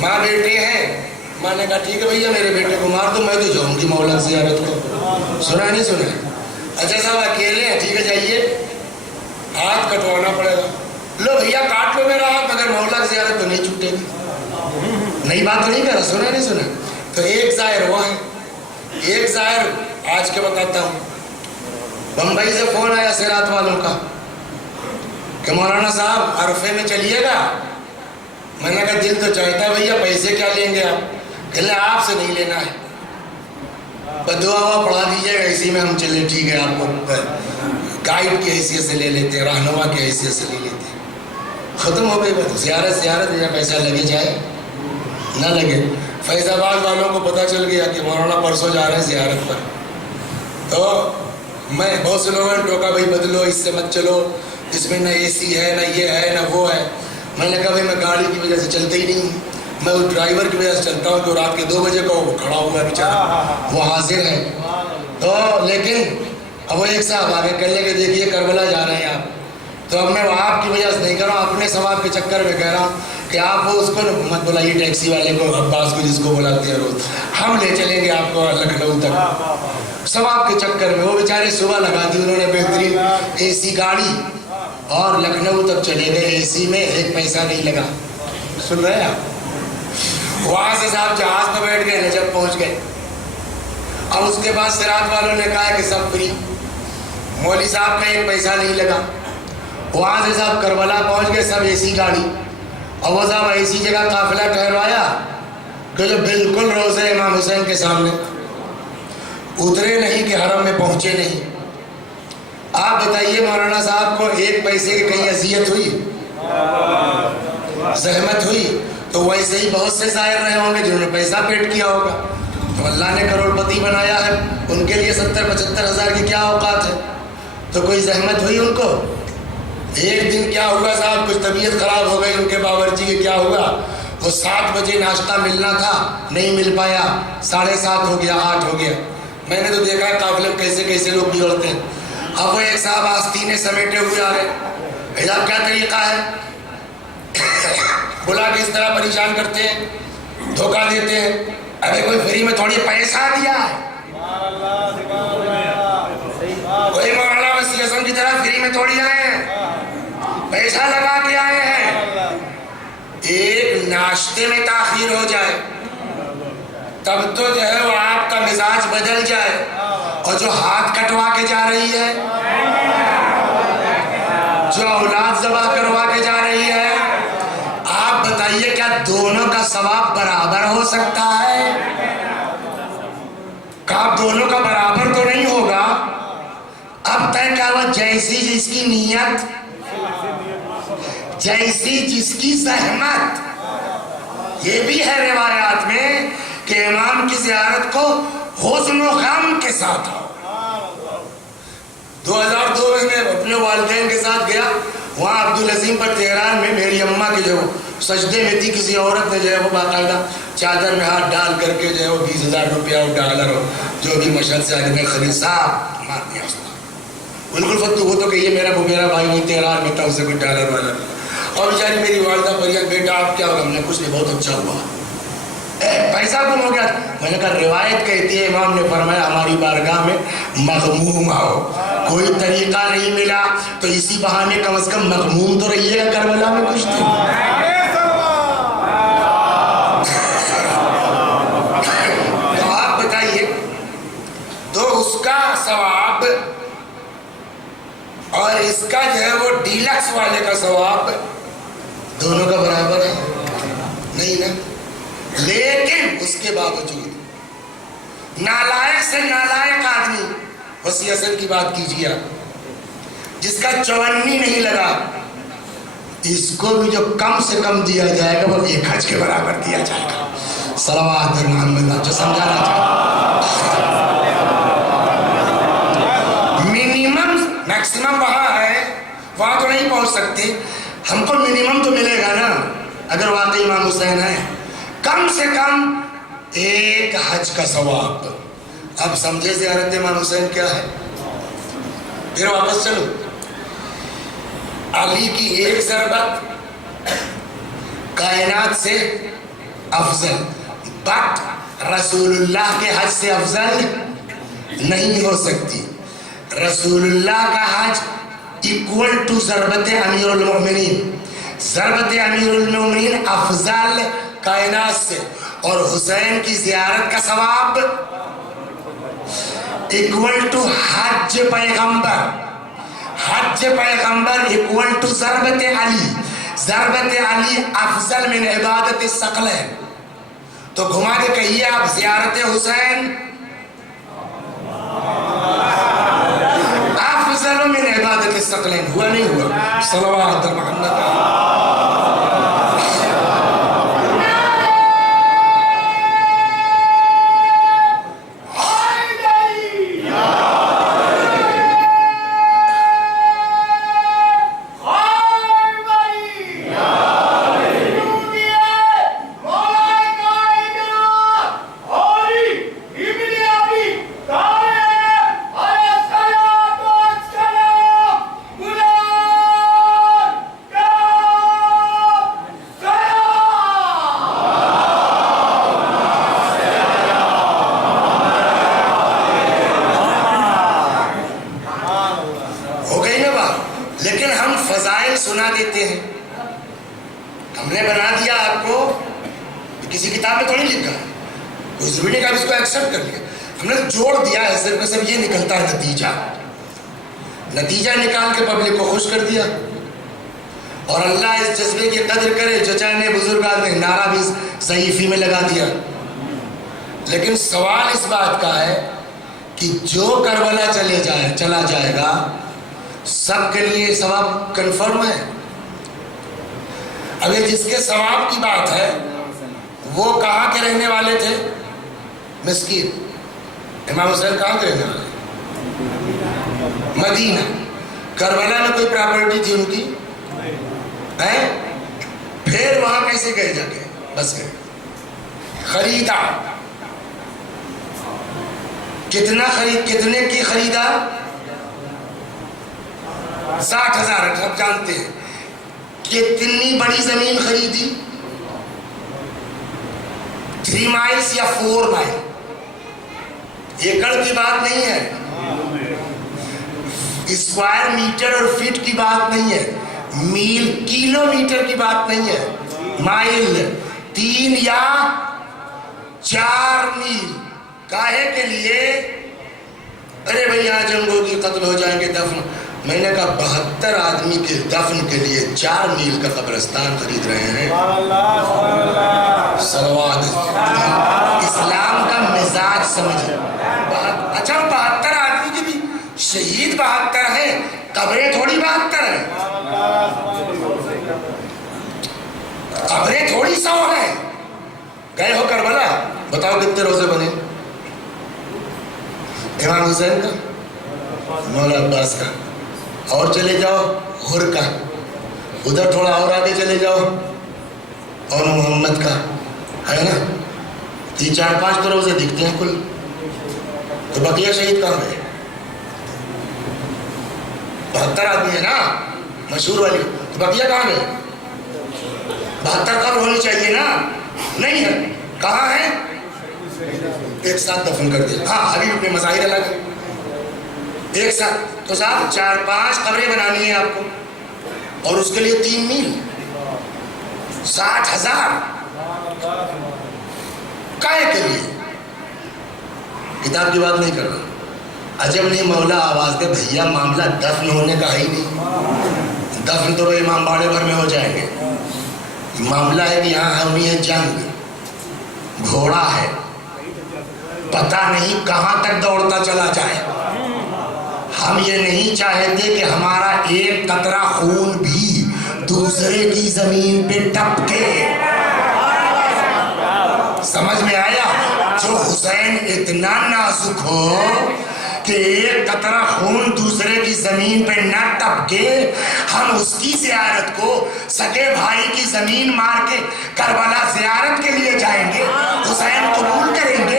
ماں بیٹے ہیں، ماں نے کہا ٹھیک ہے بھیا میرے بیٹے کو مار دو، میں تو جاؤں گی مولا زیارت کو. سنا نہیں سنا؟ اچھا صاحب اکیلے ہیں، ٹھیک ہے جائیے، ہاتھ کٹوانا پڑے گا. لو بھیا کاٹ لو میرا ہاتھ، مگر مولا زیارت تو نہیں چھوٹے گی. نئی بات تو نہیں کہہ رہا، سنا نہیں سنا؟ تو ایک ظاہر وہ ہے، ایک ظاہر آج کے بتاتا ہوں. بمبئی سے فون آیا سیرات والوں کا کہ مولانا صاحب عرفے میں چلیے گا. میں نے کہا دل تو چاہتا ہے بھیا، پیسے کیا لیں گے آپ؟ کہ آپ سے نہیں لینا ہے، دعا ہوا پڑھا دیجیے گا، اسی میں ہم چلے. ٹھیک ہے، آپ کو گائیڈ کی حیثیت سے لے لیتے ہیں، رہنما کی حیثیت سے لے لیتے ہیں. ختم ہو گئی بات. زیارت یا پیسہ لگے جائے نہ لگے. فیض آباد والوں کو پتہ چل گیا کہ مولانا پرسوں جا رہے ہیں زیارت پر. تو میں بہت سے لوگوں نے ٹوکا بھائی بدلو، اس سے مت چلو، اس میں نہ اے سی ہے، نہ یہ ہے، نہ وہ ہے. میں نے کہا بھائی میں گاڑی کی وجہ سے چلتا ہی نہیں ہوں، میں اس ڈرائیور کی وجہ سے چلتا ہوں جو رات کے 2 بجے کا وہ کھڑا ہوا بیچارہ، وہ حاضر ہے. تو لیکن اب وہ ایک صاحب آگے کر لے کے دیکھیے کربلا جا رہے ہیں آپ. تو اب میں آپ کی وجہ سے نہیں کر رہا ہوں، اپنے ثواب کے چکر میں کہہ رہا ہوں کہ آپ وہ اس کو مت بلائیے، ٹیکسی والے کو، عباس کو، جس کو بلاتے ہیں روز، ہم لے چلیں گے آپ کو لکھنؤ تک ثواب کے چکر میں. وہ بیچارے صبح لگا دی انہوں نے بہترین اے سی گاڑی اور لکھنؤ تک چلے گئے اے سی میں، ایک پیسہ نہیں لگا. سن رہے ہیں آپ؟ وہاں سے صاحب جہاز میں بیٹھ گئے، نجف پہنچ گئے. اب اس کے بعد سرات والوں نے کہا کہ سب فری، مولوی صاحب کا ایک پیسہ نہیں لگا. وہاں سے صاحب کربلا پہنچ گئے، سب اے سی گاڑی. اور وہ صاحب ایسی جگہ قافلہ ٹھہروایا کہ جو بالکل روضہ امام حسین کے سامنے. اترے نہیں کہ حرم میں پہنچے نہیں. آپ بتائیے مولانا صاحب کو ایک پیسے کی کہیں اذیت ہوئی، زحمت ہوئی؟ تو ویسے ہی بہت سے ظاہر رہے ہوں گے جنہوں نے پیسہ پیٹ کیا ہوگا. تو اللہ نے کروڑ پتی بنایا ہے، ان کے لیے 70-75 ہزار کی کیا اوقات ہے؟ تو کوئی زحمت ہوئی ان کو؟ ایک دن کیا ہوا صاحب، کچھ طبیعت خراب ہو گئی ان کے باورچی کی. کیا ہوا؟ وہ 7 بجے ناشتہ ملنا تھا، نہیں مل پایا، 7:30 ہو گیا، 8 ہو گیا. میں نے تو دیکھا ہے قافلے میں کیسے کیسے لوگ بگڑتے ہیں. اب وہ ایک صاحب آستینے سمیٹے ہوئے آ رہے. حضرت کیا طریقہ ہے؟ بلا کے اس طرح پریشان کرتے ہیں، دھوکہ دیتے ہیں. ابھی کوئی فری میں تھوڑی پیسہ دیا ہے، کوئی مولانا وسیع اعظم کی طرح فری میں تھوڑی آئے ہیں، پیسہ لگا کے آئے ہیں. ایک ناشتے میں تاخیر ہو جائے تب تو جو ہے وہ آپ کا مزاج بدل جائے. اور جو ہاتھ کٹوا کے جا رہی ہے، جو اولاد ذبح کروا کے جا رہی ہے، آپ بتائیے کیا دونوں کا ثواب برابر ہو سکتا ہے؟ کہ دونوں کا برابر تو نہیں ہوگا. اب طے کیا ہوا، جیسی جس کی نیت، جیسی جس کی زحمت. یہ بھی ہے روایات میں کہ امام کی زیارت کو حزن و غم کے ساتھ آؤ. 2002 میں میں اپنے والدین کے ساتھ گیا، وہاں عبدالعظیم پر تہران میں میری اماں کی جو سجدے میں تھی، کسی عورت نے جو ہے وہ باقاعدہ چادر میں ہاتھ ڈال کر کے جو ہے وہ 20,000 روپیہ اور ڈالر جو بھی مشہد سے آگے میں خرید صاحب مار دیا اس کو. بالکل فتو وہ تو کہ یہ میرا بھائی وہ تہران میں تھا، اسے کوئی ڈالر والا. اور بیچاری میری والدہ فریاد، بیٹا آپ کیا ہوگا؟ ہم نے کچھ نہیں، بہت اچھا ہوا. پیسہ گم ہو گیا. میں نے کہا روایت کہتی ہے امام نے فرمایا ہماری بارگاہ میں مغموم آؤ. کوئی طریقہ نہیں ملا تو اسی بہانے کم از کم مغموم تو رہیے گا کربلا میں کچھ دن. تو آپ بتائیے، تو اس کا ثواب اور اس کا جو ہے وہ ڈیلکس والے کا ثواب دونوں کا برابر ہے؟ نہیں نا. لیکن اس کے باوجود نالائق سے نالائق آدمی، وسیع اعظم کی بات کیجیے آپ، جس کا چونی نہیں لگا، اس کو بھی جو کم سے کم دیا جائے گا وہ 1 حج کے برابر دیا جائے گا. صلوات محمد، جو سمجھانا چاہتا منیمم میکسیمم وہاں ہے، وہاں تو نہیں پہنچ سکتے. ہم کو منیمم تو ملے گا نا اگر واقعی امام حسین ہے، کم سے کم 1 حج کا ثواب. اب سمجھے زیارت امام حسین کیا ہے؟ پھر واپس چلو. علی کی ایک ضربت کائنات سے افضل، بٹ رسول اللہ کے حج سے افضل نہیں ہو سکتی. رسول اللہ کا حج ایکول ٹو ضربت امیر المومنین. ضربت امیر المومنین افضل کائنات سے، اور حسین کی زیارت کا ثواب اکول ٹو حج پیغمبر، حج پیغمبر اکول ٹو ضربت علی، ضربت علی افضل من عبادت الثقلین. تو گھما کے کہیے آپ زیارت حسین افضل من عبادت الثقلین. ہوا نہیں ہوا؟ صلوات محمد. لیکن ہم فضائل سنا دیتے ہیں. ہم نے بنا دیا آپ کو، کسی کتاب میں تھوڑی لکھا ہے، کوئی ضروری نہیں کہ آپ اس کو ایکسپٹ کر لیا. ہم نے جوڑ دیا ہے، صرف صرف یہ نکلتا ہے نتیجہ نکال کے پبلک کو خوش کر دیا. اور اللہ اس جذبے کی قدر کرے، چچا نے بزرگان نے نعرہ بھی صحیفی میں لگا دیا. لیکن سوال اس بات کا ہے کہ جو کربلا چلا جائے گا سب کے لیے ثواب کنفرم ہے. اب جس کے ثواب کی بات ہے وہ کہاں کے رہنے والے تھے؟ مسکین. امام حسین کہاں کے رہنے والے؟ مدینہ. کربلا میں کوئی پراپرٹی تھی ان کی؟ پھر وہاں کیسے گئے جا کے؟ بس گئے. خریدا کتنے کی خریدا؟ 60,000. اب جانتے ہیں کتنی بڑی زمین خریدی؟ 3 مائلز یا 4 مائل. ایکڑ کی بات نہیں ہے، اسکوائر میٹر اور فٹ کی بات نہیں ہے، میل کلو میٹر کی بات نہیں ہے، مائل. 3 یا 4 میل. کاہے کے لیے؟ ارے بھئی یہاں جنگوں کی قتل ہو جائیں گے، دفن. میں نے کہا 72 آدمی کے دفن کے لیے 4 میل کا قبرستان خرید رہے ہیں. صلوات. اسلام کا مزاج سمجھیں. اچھا 72 آدمی کی بھی شہید 72 ہیں، قبریں تھوڑی 72 ہیں، قبریں تھوڑی 100 ہیں. گئے ہو کربلا، بتاؤ کتنے روزے بنے؟ امام حسین کا، مولا عباس کا. اور چلے جاؤ غر کا، ادھر تھوڑا اور آگے چلے جاؤ اور محمد کا ہے نا. 3-4-5 تو روزے دکھتے ہیں کل. تو بقیہ شہید کہاں گئے؟ 72 آدمی ہے نا مشہور والی. تو بقیہ کہاں گئے؟ 72 قبر ہونی چاہیے نا، نہیں ہے. کہاں ہے؟ ایک ساتھ دفن کر دیا. ہاں ابھی اپنے مظاہر الگ ہے. ایک ساتھ تو صاحب 4-5 قبریں بنانی ہیں آپ کو، اور اس کے لیے 3 میل. 60,000 کائے کے لیے؟ کتاب کی بات نہیں کر رہا. عجب نہیں مولا آواز دے بھیا معاملہ دفن ہونے کا ہی نہیں. دفن تو امام باڑے بھر میں ہو جائیں گے. معاملہ ہے کہ یہاں ہونی ہے جنگ. گھوڑا ہے، پتہ نہیں کہاں تک دوڑتا چلا جائے. ہم یہ نہیں چاہتے کہ ہمارا ایک قطرہ خون بھی دوسرے کی زمین پہ ٹپکے. سمجھ میں آیا؟ جو حسین اتنا نازک ہو کہ ایک قطرہ خون دوسرے کی زمین پہ نہ ٹپکے، ہم اس کی زیارت کو سگے بھائی کی زمین مار کے کربلا زیارت کے لیے جائیں گے. حسین قبول کریں گے؟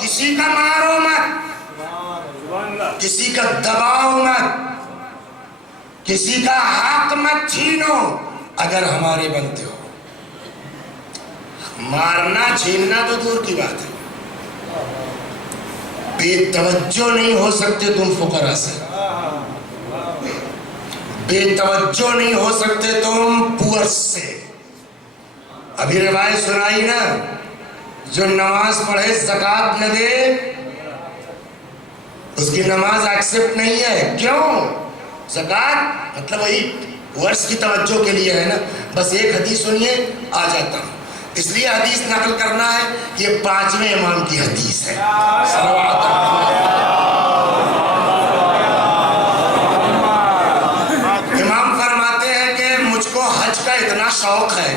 کسی کا مارو مت، کسی کا دباؤ مت، کسی کا حق مت چھینو اگر ہمارے بنتے ہو. مارنا چھیننا تو دور کی بات ہے، بے توجہ نہیں ہو سکتے تم فقراء سے، بے توجہ نہیں ہو سکتے تم پور سے۔ ابھی روایت سنائی نا، جو نماز پڑھے زکوٰۃ نہ دے اس کی نماز ایکسپٹ نہیں ہے۔ کیوں؟ زکوٰۃ مطلب وہی ورث کی توجہ کے لیے ہے نا۔ بس ایک حدیث سنیے آ جاتا ہوں، اس لیے حدیث نقل کرنا ہے، یہ 5ویں امام کی حدیث ہے۔ صلوات امام فرماتے ہیں کہ مجھ کو حج کا اتنا شوق ہے،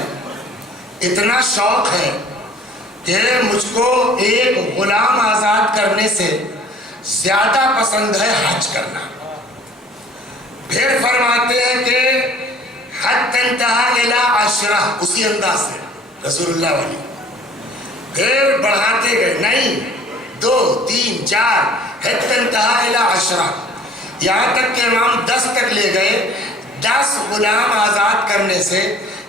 اتنا شوق ہے کہ مجھ کو ایک غلام آزاد کرنے سے زیادہ پسند ہے حج کرنا۔ پھر فرماتے ہیں کہ حتی انتہا الی 10، اسی انداز سے رسول اللہ علیہ، پھر بڑھاتے گئے، نہیں 2 3 4، حتی انتہا الی 10، یہاں تک کہ امام 10 تک لے گئے۔ 10 غلام آزاد کرنے سے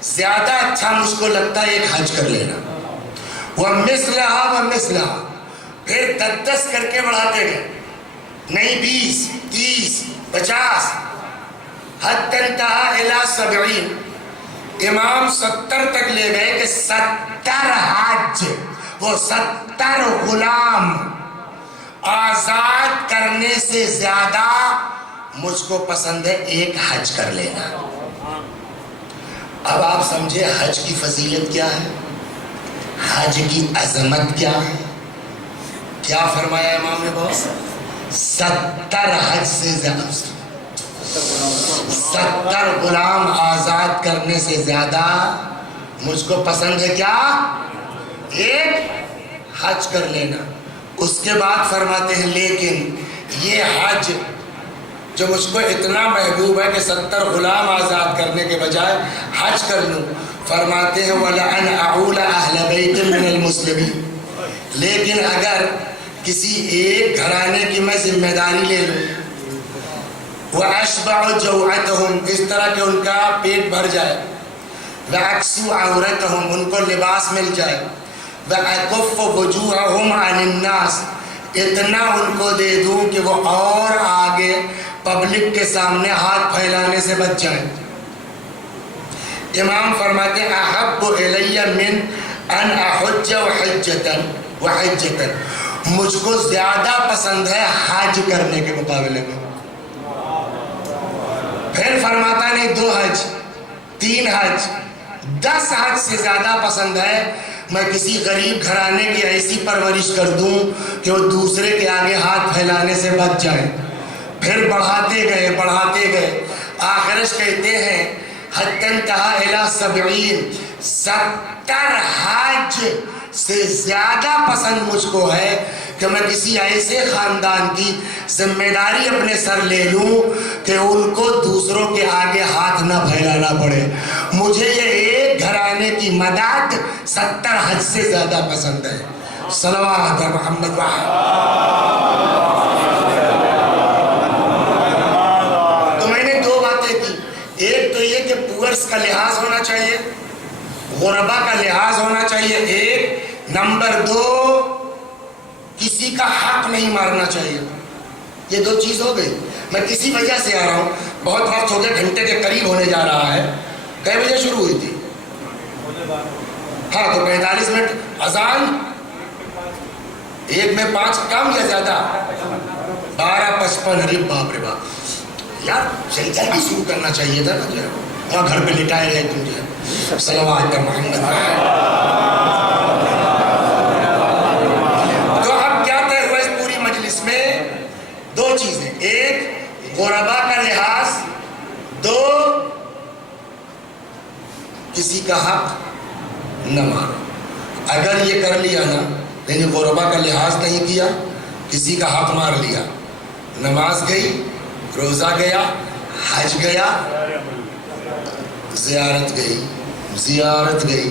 زیادہ اچھا مجھ کو لگتا ہے ایک حج کر لینا۔ وَمِثْلَهَا، پھر 10 کر کے بڑھاتے گئے، نہیں 20 30 50، حتی انتہا الی 70، امام 70 تک لے گئے کہ 70 حج، وہ 70 غلام آزاد کرنے سے زیادہ مجھ کو پسند ہے ایک حج کر لینا۔ اب آپ سمجھے حج کی فضیلت کیا ہے، حج کی عظمت کیا ہے۔ کیا فرمایا امام نے بہت؟ 70 حج سے زیادہ، 70 غلام آزاد کرنے سے زیادہ مجھ کو پسند ہے کیا، ایک حج کر لینا۔ اس کے بعد فرماتے ہیں لیکن یہ حج جو مجھ کو اتنا محبوب ہے کہ 70 غلام آزاد کرنے کے بجائے حج کر لوں، فرماتے ہیں وَلَأَنْ أَعُولَ أَهْلَ بَيْتٍ مِّنَ الْمُسْلِمِينَ، لیکن اگر کسی ایک گھرانے کی میں ذمہ داری لے لوں، وَأَشْبَعُ جَوْعَتَهُمْ، اس طرح کہ ان کا پیٹ بھر جائے، وَأَكْسُ عَوْرَتَهُمْ، ان کو لباس مل جائے، وَأَكُفُّ وُجُوهَهُمْ عَنِ النَّاسِ، اتنا ان کو دے دوں کہ وہ اور آگے پبلک کے سامنے ہاتھ پھیلانے سے بچ جائیں۔ امام فرماتے ہیں احب الی من ان احج وحجۃ، مجھ کو زیادہ پسند ہے حج کرنے کے مقابلے میں۔ پھر فرماتا نہیں 2 حج 3 حج 10 حج سے زیادہ پسند ہے میں کسی غریب گھرانے کی ایسی پرورش کر دوں کہ وہ دوسرے کے آگے ہاتھ پھیلانے سے بچ جائیں۔ پھر بڑھاتے گئے، آخرش کہتے ہیں حتی انتہا الی 70، 70 حج سے زیادہ پسند مجھ کو ہے کہ میں کسی ایسے خاندان کی ذمہ داری اپنے سر لے لوں کہ ان کو دوسروں کے آگے ہاتھ نہ پھیلانا پڑے۔ مجھے یہ ایک گھرانے کی مدد 70 حج سے زیادہ پسند ہے۔ صلوات محمد تو میں نے 2 باتیں کی، ایک تو یہ کہ پورس کا لحاظ ہونا چاہیے، غربا کا لحاظ ہونا چاہیے، ایک نمبر 2 کسی کا حق نہیں مارنا چاہیے۔ یہ 2 چیز ہو گئی۔ میں کسی وجہ سے آ رہا ہوں، بہت وقت ہو گیا، گھنٹے کے قریب ہونے جا رہا ہے۔ کئے بجے شروع ہوئی تھی؟ ہاں تو 45 منٹ، اذان 1 میں 5 کم یا زیادہ؟ 12:55، ارے باپ رے باپ، یار جلدی شروع کرنا چاہیے تھا نا، وہاں گھر پہ لٹائے رہے تم جو ہے۔ صلوات محمد۔ تو اب کیا طے ہوا اس پوری مجلس میں؟ 2 چیزیں، ایک غربا کا لحاظ، 2 کسی کا حق نہ مارو۔ اگر یہ کر لیا نا، یعنی غربا کا لحاظ نہیں کیا، کسی کا حق مار لیا، نماز گئی، روزہ گیا، حج گیا، زیارت گئی،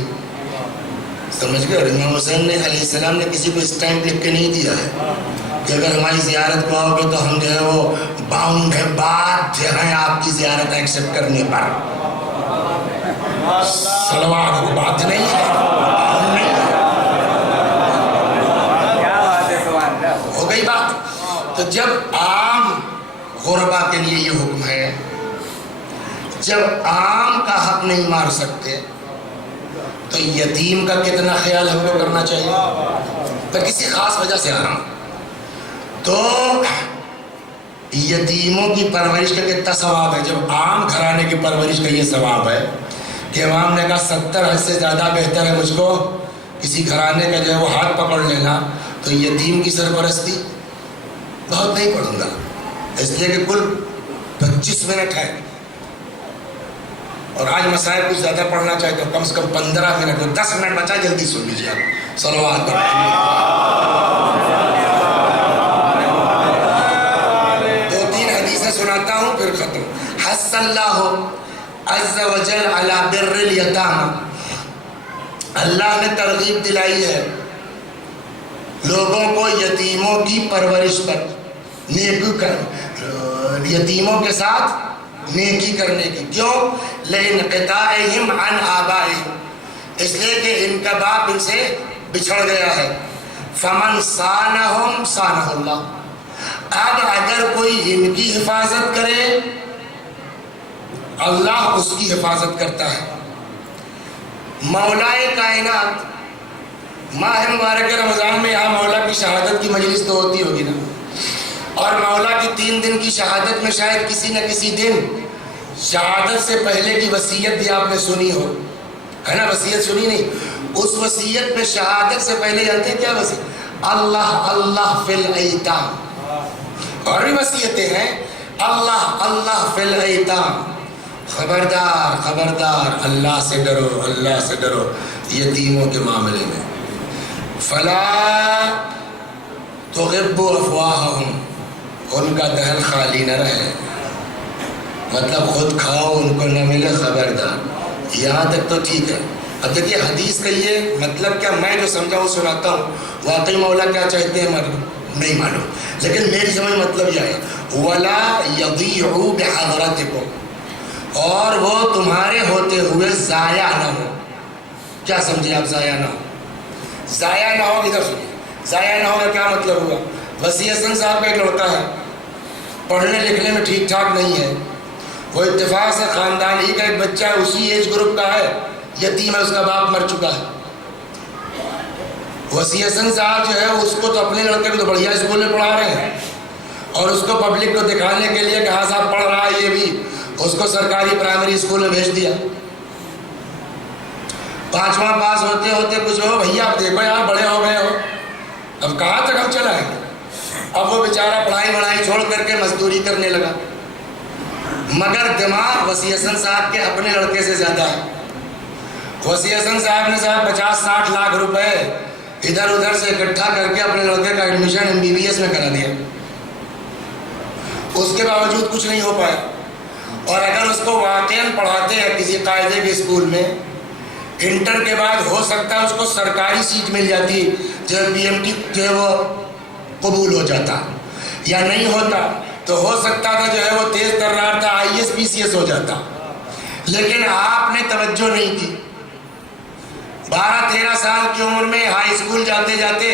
سمجھ گئے؟ امام حسین نے علیہ السلام نے کسی کو اسٹیمپ لکھ کے نہیں دیا ہے کہ اگر ہماری زیارت کو آؤ گے تو ہم جو ہے وہ باؤنڈ ہے، باధ్য ہیں آپ کی زیارت ایکسپٹ کرنے پر۔ صلوات کو بات نہیں ہے، ہو گئی بات. تو جب عام غربا کے لیے یہ حکم ہے، جب عام کا حق نہیں مار سکتے تو یتیم کا کتنا خیال ہم کو کرنا چاہیے. میں کسی خاص وجہ سے آ رہا ہوں. تو یتیموں کی پرورش کا کتنا ثواب ہے. جب عام گھرانے کی پرورش کا یہ ثواب ہے کہ امام نے کہا 70 حج سے زیادہ بہتر ہے مجھ کو کسی گھرانے کا جو ہے وہ ہاتھ پکڑ لینا، تو یتیم کی سرپرستی بہت نہیں پڑھوں گا، اس لیے کہ کل 25 منٹ ہے اور آج مسائل کچھ زیادہ پڑھنا چاہے تو کم سے کم 15 منٹ، 10 منٹ بچا، جلدی سن لیجیے آپ. صلوات پڑھیں. 2-3 حدیثیں سناتا ہوں پھر ختم. حث اللہ عز وجل علی بر الیتامى، اللہ نے ترغیب دلائی ہے لوگوں کو یتیموں کی پرورش پر، نیکی کر، یتیموں کے ساتھ نیکی کرنے کی. کیوں؟ لانقطاعہم عن آبائہم، اس لیے کہ ان کا باپ ان سے بچھڑ گیا ہے. فمن صانہم صانہ اللہ، اب اگر کوئی ان کی حفاظت کرے اللہ اس کی حفاظت کرتا ہے. مولائے کائنات ماہ مبارک رمضان میں یہاں مولا کی شہادت کی مجلس تو ہوتی ہوگی نا، اور مولا کی 3 دن کی شہادت میں شاید کسی نہ کسی دن شہادت سے پہلے کی وصیت بھی آپ نے سنی ہو، ہے نا؟ وصیت سنی نہیں؟ اس وصیت میں شہادت سے پہلے جانتے ہیں کیا وصیت؟ اللہ اللہ فی الایتام. اور بھی وصیتیں ہیں، اللہ اللہ فی الایتام، خبردار خبردار اللہ سے ڈرو، اللہ سے ڈرو یتیموں کے معاملے میں. فلا تغب افواہہم، ان کا دہن خالی نہ رہے، مطلب خود کھاؤ ان کو نہ ملے، خبردار. یہاں تک تو ٹھیک ہے. اب دیکھیے حدیث کا یہ مطلب کیا، میں جو سمجھا وہ سناتا ہوں، واقعی مولا کیا چاہتے ہیں نہیں معلوم، لیکن میری سمجھ مطلب یہ ہے وَلَا يَضِيعُوا بِحَضْرَتِكُمْ، اور وہ تمہارے ہوتے ہوئے ضائع نہ ہو. کیا سمجھے آپ؟ ضائع نہ ہو، ضائع نہ ہو. ادھر سنیے، ضائع نہ ہو کا کیا مطلب ہوا؟ وسیع حسن صاحب کا ایک لڑکا ہے، پڑھنے لکھنے میں ٹھیک ٹھاک نہیں ہے، وہ اتفاق سے خاندان ہی کا ایک بچہ ہے، اسی ایج گروپ کا ہے، یتیم ہے، اس کا باپ مر چکا ہے. وسیع حسن صاحب جو ہے اس کو تو اپنے لڑکے کو تو بڑھیا اسکول میں پڑھا رہے ہیں، اور اس کو پبلک کو دکھانے کے لیے کہ ہاں صاحب پڑھ رہا ہے، یہ بھی اس کو سرکاری پرائمری اسکول میں بھیج دیا. 5واں پاس ہوتے ہوتے کچھ ہو، بھیا آپ دیکھو یار بڑے ہو گئے ہو، اب کہاں تک ہم چلائیں گے. اب وہ بیچارہ پڑھائی وڑھائی چھوڑ کر کے مزدوری کرنے لگا، مگر دماغ وسیع حسن صاحب کے اپنے لڑکے سے زیادہ ہے. وسیع حسن صاحب نے 50-60 لاکھ روپے ادھر ادھر سے اکٹھا کر کے اپنے لڑکے کا ایڈمیشن MBBS میں کرا دیا. اس کے باوجود کچھ نہیں ہو پایا. اور اگر اس کو واقعاً پڑھاتے ہیں کسی قاعدے کے اسکول میں، انٹر کے بعد ہو سکتا ہے اس کو سرکاری سیٹ مل جاتی، جو PMT جو ہے وہ قبول ہو جاتا، یا نہیں ہوتا تو ہو سکتا تھا جو ہے وہ تیز ترار تھا IAS PCS ہو جاتا. لیکن آپ نے توجہ نہیں کی. 12-13 سال کی عمر میں ہائی اسکول جاتے جاتے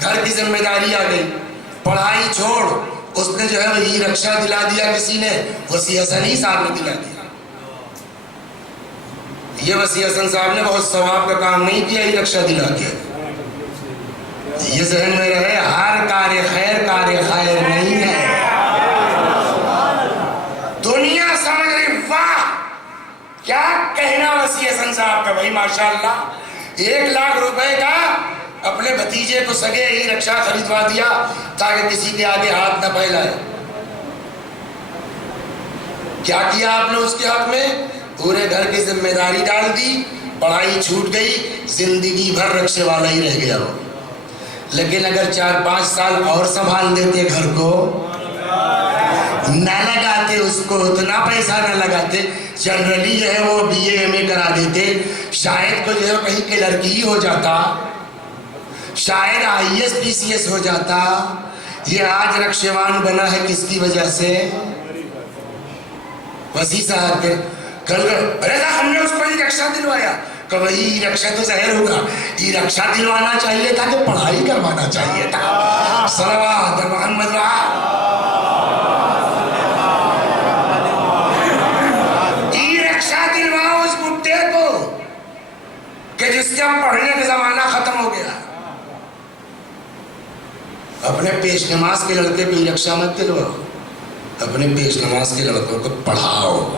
گھر کی ذمہ داری آ گئی، پڑھائی چھوڑ، اس نے جو ہے وہ ای رکشہ دلا دیا کسی نے، وسیع حسن ہی صاحب نے دلا دیا. یہ وسیع حسن صاحب نے بہت ثواب کا کام نہیں کیا ای رکشہ دلا کے. یہ ذہن میں رہے، ہر کار خیر نہیں ہے. دنیا سمجھ رہی واہ کیا کہنا وسیع حسن صاحب کا، بھائی ماشاءاللہ 1 لاکھ روپے کا اپنے بھتیجے کو سگے ہی رکشہ خریدوا دیا تاکہ کسی کے آگے ہاتھ نہ پھیلائے. کیا کیا آپ نے اس کے حق میں؟ پورے گھر کی ذمہ داری ڈال دی، پڑھائی چھوٹ گئی، زندگی بھر رکشے والا ہی رہ گیا وہ. لیکن اگر 4-5 سال اور سنبھال دیتے گھر کو، نہ لگاتے اس کو اتنا پیسہ نہ لگاتے، جنرلی جو ہے وہ BA MA کرا دیتے، شاید کو جو ہے کہیں کے لڑکی ہی ہو جاتا، شاید IAS PCS ہو جاتا. یہ آج رکشیوان بنا ہے کس کی وجہ سے؟ وسیع صاحب کے. ارے ہم نے اس کو ہی رکشہ دلوایا، کہ وہی ای رکشا تو زہر ہوگا، ای رکشا دلوانا چاہیے تھا کہ پڑھائی کروانا چاہیے تھا. صلوات محمد ای رکشا دلواؤ اس بڈھے کو کہ جس کے پڑھنے کا زمانہ ختم ہو گیا. اپنے پیش نماز کے لڑکے کو ای رکشا مت دلواؤ، اپنے پیش نماز کے لڑکوں کو پڑھاؤ.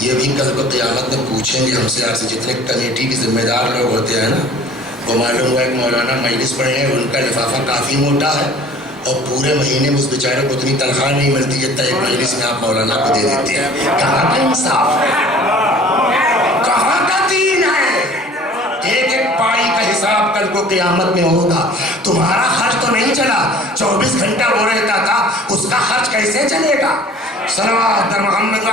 یہ بھی کل کو قیامت میں پوچھیں گے ہم سے. آپ سے جتنے کمیٹی کے ذمہ دار لوگ ہوتے ہیں نا، وہ معلوم ہوا ایک مولانا مجلس پڑھے ہیں، ان کا لفافہ کافی موٹا ہے اور پورے مہینے میں اس بیچارے کو اتنی تنخواہ نہیں ملتی جتنا ایک مجلس میں آپ مولانا کو دے دیتے ہیں. کہاں کا انصاف ہے، کہاں کا دین ہے؟ ایک ایک پائی کا حساب کل کو قیامت میں ہوگا. تمہارا خرچ تو نہیں چلا، 24 گھنٹہ وہ رہتا تھا، اس کا خرچ کیسے چلے گا؟ صلوات در محمد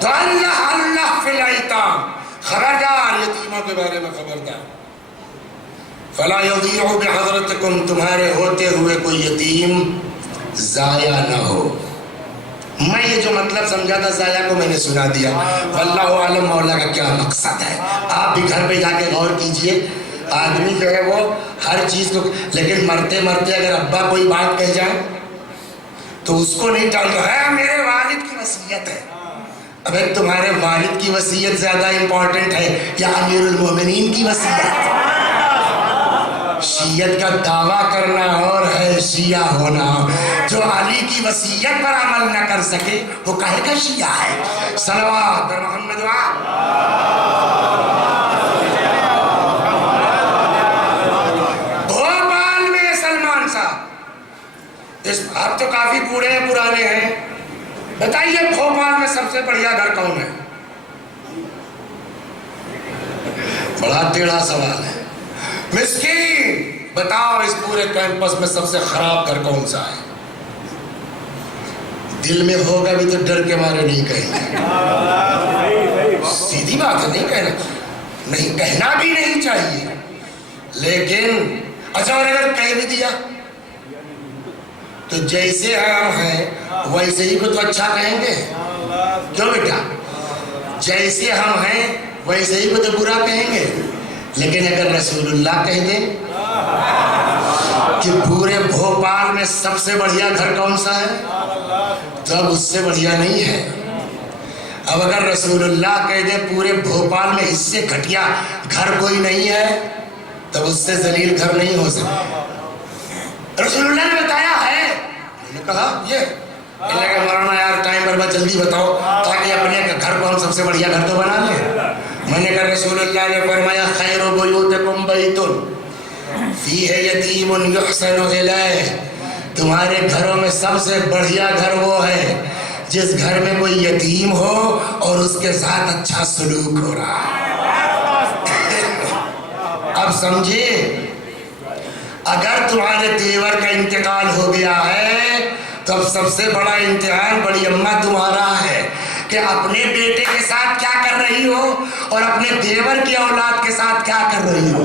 تو اللہ فی الایتام، خبردار یتیموں کے بارے میں خبردار. فلا یضیع بحضرتکم، تمہارے ہوتے ہوئے کوئی یتیم ضائع نہ ہو. میں یہ جو مطلب سمجھا تھا ضائع کو میں نے سنا دیا. واللہ عالم مولا کا کیا مقصد ہے. آپ بھی گھر پہ جا کے غور کیجئے. آدمی جو ہے وہ ہر چیز کو، لیکن مرتے مرتے اگر ابا کوئی بات کہہ جائے تو اس کو نہیں ٹالتا ہے میرے والد کی وصیت ہے. ابے تمہارے والد کی وصیت زیادہ امپورٹنٹ ہے یا امیر المومنین کی وصیت؟ شیعت کا دعویٰ کرنا اور ہے شیعہ ہونا. جو علی کی وصیت پر عمل نہ کر سکے وہ کہے گا شیعہ ہے. صلوات بر محمد بھوپال میں سلمان صاحب، آپ تو کافی بوڑھے ہیں، پرانے ہیں، بتائیے بھوپال میں سب سے بڑھیا گھر کون ہے؟ بڑا ٹیڑھا سوال ہے. مسکین بتاؤ اس پورے کیمپس میں سب سے خراب گھر کون سا ہے؟ دل میں ہوگا بھی تو ڈر کے مارے نہیں کہیں گے. سیدھی بات ہے، نہیں کہنا، نہیں کہنا بھی نہیں چاہیے. لیکن اچھا، اور اگر کہہ بھی دیا تو جیسے ہم ہیں ویسے ہی کو تو اچھا کہیں گے. کیوں بیٹا؟ جیسے ہم ہیں ویسے ہی کو تو برا کہیں گے. لیکن اگر رسول اللہ کہہ دیں کہ پورے بھوپال میں سب سے بڑھیا گھر کون سا ہے، تو اب اس سے بڑھیا نہیں ہے. اب اگر رسول اللہ کہہ دیں پورے بھوپال میں اس سے گھٹیا گھر کوئی نہیں ہے، تب اس سے ذلیل گھر نہیں ہو سکتا. رسول اللہ نے بتایا ہے. میں نے کہا یہ اللہ کا مولانا یار ٹائم برباد، جلدی بتاؤ تاکہ اپنے گھر کو ہم سب سے بڑھیا گھر تو بنا لیں. میں نے کہا رسول اللہ نے فرمایا خیر بیوتکم بیت فیہ یتیم یحسن الیہ، تمہارے گھروں میں سب سے بڑھیا گھر وہ ہے جس گھر میں کوئی یتیم ہو اور اس کے ساتھ اچھا سلوک ہو رہا ہے. اب سمجھے، اگر تمہارے دیور کا انتقال ہو گیا ہے تو اب سب سے بڑا امتحان بڑی اماں تمہارا ہے کہ اپنے بیٹے کے ساتھ کیا کر رہی ہو اور اپنے دیور کی اولاد کے ساتھ کیا کر رہی ہو.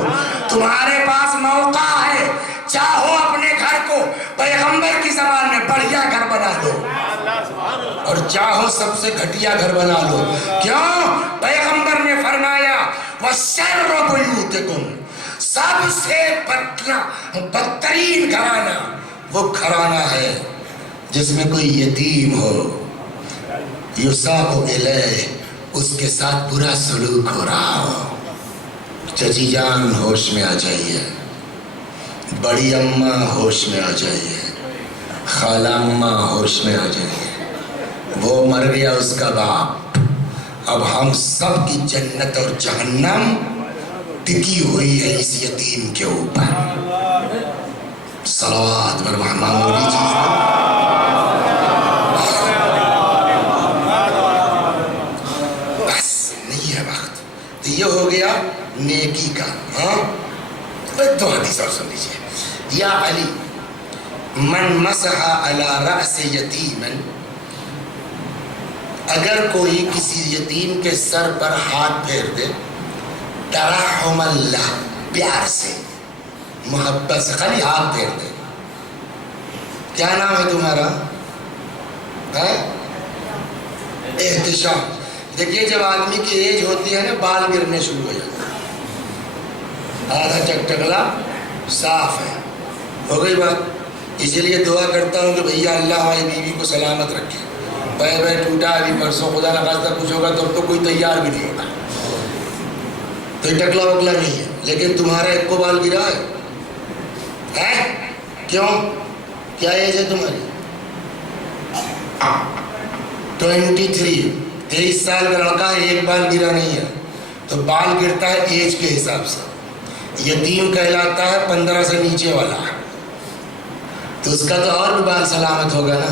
تمہارے پاس موقع ہے، چاہو اپنے گھر کو پیغمبر کی زبان میں بڑھیا گھر بنا دو اور چاہو سب سے گھٹیا گھر بنا لو. کیوں؟ پیغمبر نے فرمایا وَشَرُّ بُيُوتِكُمْ، سب سے بدترین گھرانہ وہ گھرانہ ہے جس میں کوئی یتیم ہو، یُسَاقُ إِلَيْهِ، اس کے ساتھ برا سلوک ہو رہا ہو. چچی جان ہوش میں آ جائیے، بڑی اماں ہوش میں آ جائیے، خالہ اماں ہوش میں آ جائیے. وہ مر گیا اس کا باپ، اب ہم سب کی جنت اور جہنم ٹکی ہوئی ہے اس یتیم کے اوپر. صلوات بر معمولی چیز بس نہیں ہے وقت. تو یہ ہو گیا نیکی کا. ہاں دو حدیث اور سن لیجیے. یا علی من مسح علی رأس یتیما، اگر کوئی کسی یتیم کے سر پر ہاتھ پھیر دے، ترحم اللہ، پیار سے محبت سے خالی ہاتھ پھیر دے. کیا نام ہے تمہارا؟ احتشام. دیکھیے جب آدمی کی ایج ہوتی ہے نا بال گرنے شروع ہو جاتے ہیں. آدھا چکٹکلا صاف ہے. ہو گئی بات. اسی لیے دعا کرتا ہوں کہ بھیا اللہ ہماری بیوی کو سلامت رکھے. پہ ٹوٹا ابھی پرسوں خدا نخواستہ کچھ ہوگا تو اب تو کوئی تیار بھی نہیں ہوگا. تو یہ ٹکلا وکلا نہیں ہے. لیکن تمہارا ایک کو بال گرا ہے. کیوں؟ کیا ایج ہے تمہاری؟ 23 سال کا لڑکا ہے, ایک بال گرا نہیں ہے. تو بال گرتا ہے ایج کے حساب سے. یتیم کہلاتا ہے 15 سے نیچے والا. تو اس کا تو اور بھی بال سلامت ہوگا نا.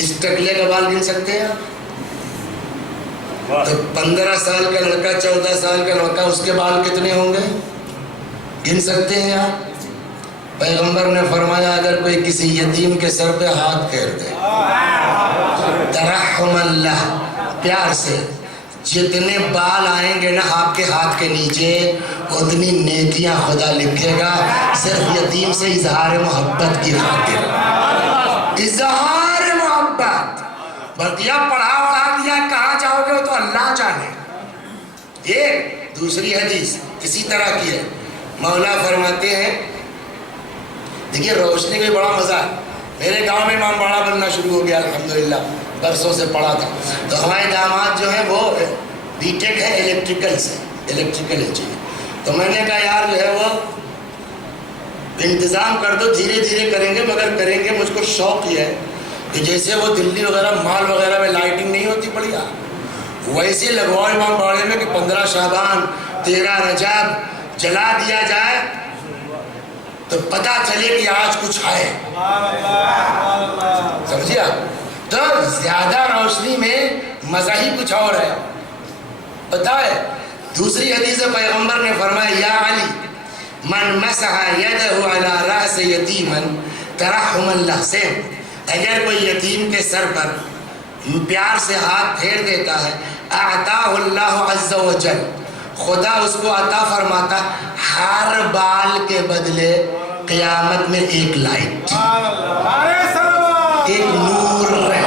اس ٹکلے کا بال گن سکتے ہیں آپ؟ تو 15 سال کا لڑکا, 14 سال کا لڑکا, اس کے بال کتنے ہوں گے گن سکتے ہیں آپ؟ پیغمبر نے فرمایا اگر کوئی کسی یتیم کے سر پہ ہاتھ پھیر دے ترحم اللہ, پیار سے, جتنے بال آئیں گے نا آپ کے ہاتھ کے نیچے اتنی نیکیاں خدا لکھے گا. صرف یتیم سے اظہار محبت کی خاطر. اظہار محبت. بلکہ پڑھا وڑھا دیا, کہاں جاؤ گے وہ تو اللہ جانے. یہ دوسری حدیث اسی طرح کی ہے. مولا فرماتے ہیں, دیکھیے روشنی کا بڑا مزہ ہے. میرے گاؤں میں امام باڑا بننا شروع ہو گیا الحمدللہ. برسوں سے پڑھا تھا. تو ہمارے داماد جو ہیں وہ بی ٹیک ہے الیکٹریکل سے, الیکٹریکل انجینئر. تو میں نے کہا یار جو ہے وہ انتظام کر دو, دھیرے دھیرے کریں گے مگر کریں گے. مجھ کو شوق یہ ہے کہ جیسے وہ دلی وغیرہ مال وغیرہ میں لائٹنگ نہیں ہوتی بڑھیا, ویسے لگواؤ امام باڑے میں کہ 15 شعبان 13 رجب جلا دیا جائے تو پتا چلے کہ آج کچھ ہے. سمجھے آپ؟ تو زیادہ روشنی میں مزہ ہی کچھ اور ہے. پتا ہے دوسری حدیث پیغمبر نے فرمایا یا علی من مسح یدہ علی رأس یتیما ترحم اللہ سے, اگر کوئی یتیم کے سر پر پیار سے ہاتھ پھیر دیتا ہے اعطاہ اللہ عز وجل, خدا اس کو عطا فرماتا ہر بال کے بدلے قیامت میں ایک لائٹ, ایک نور ہے.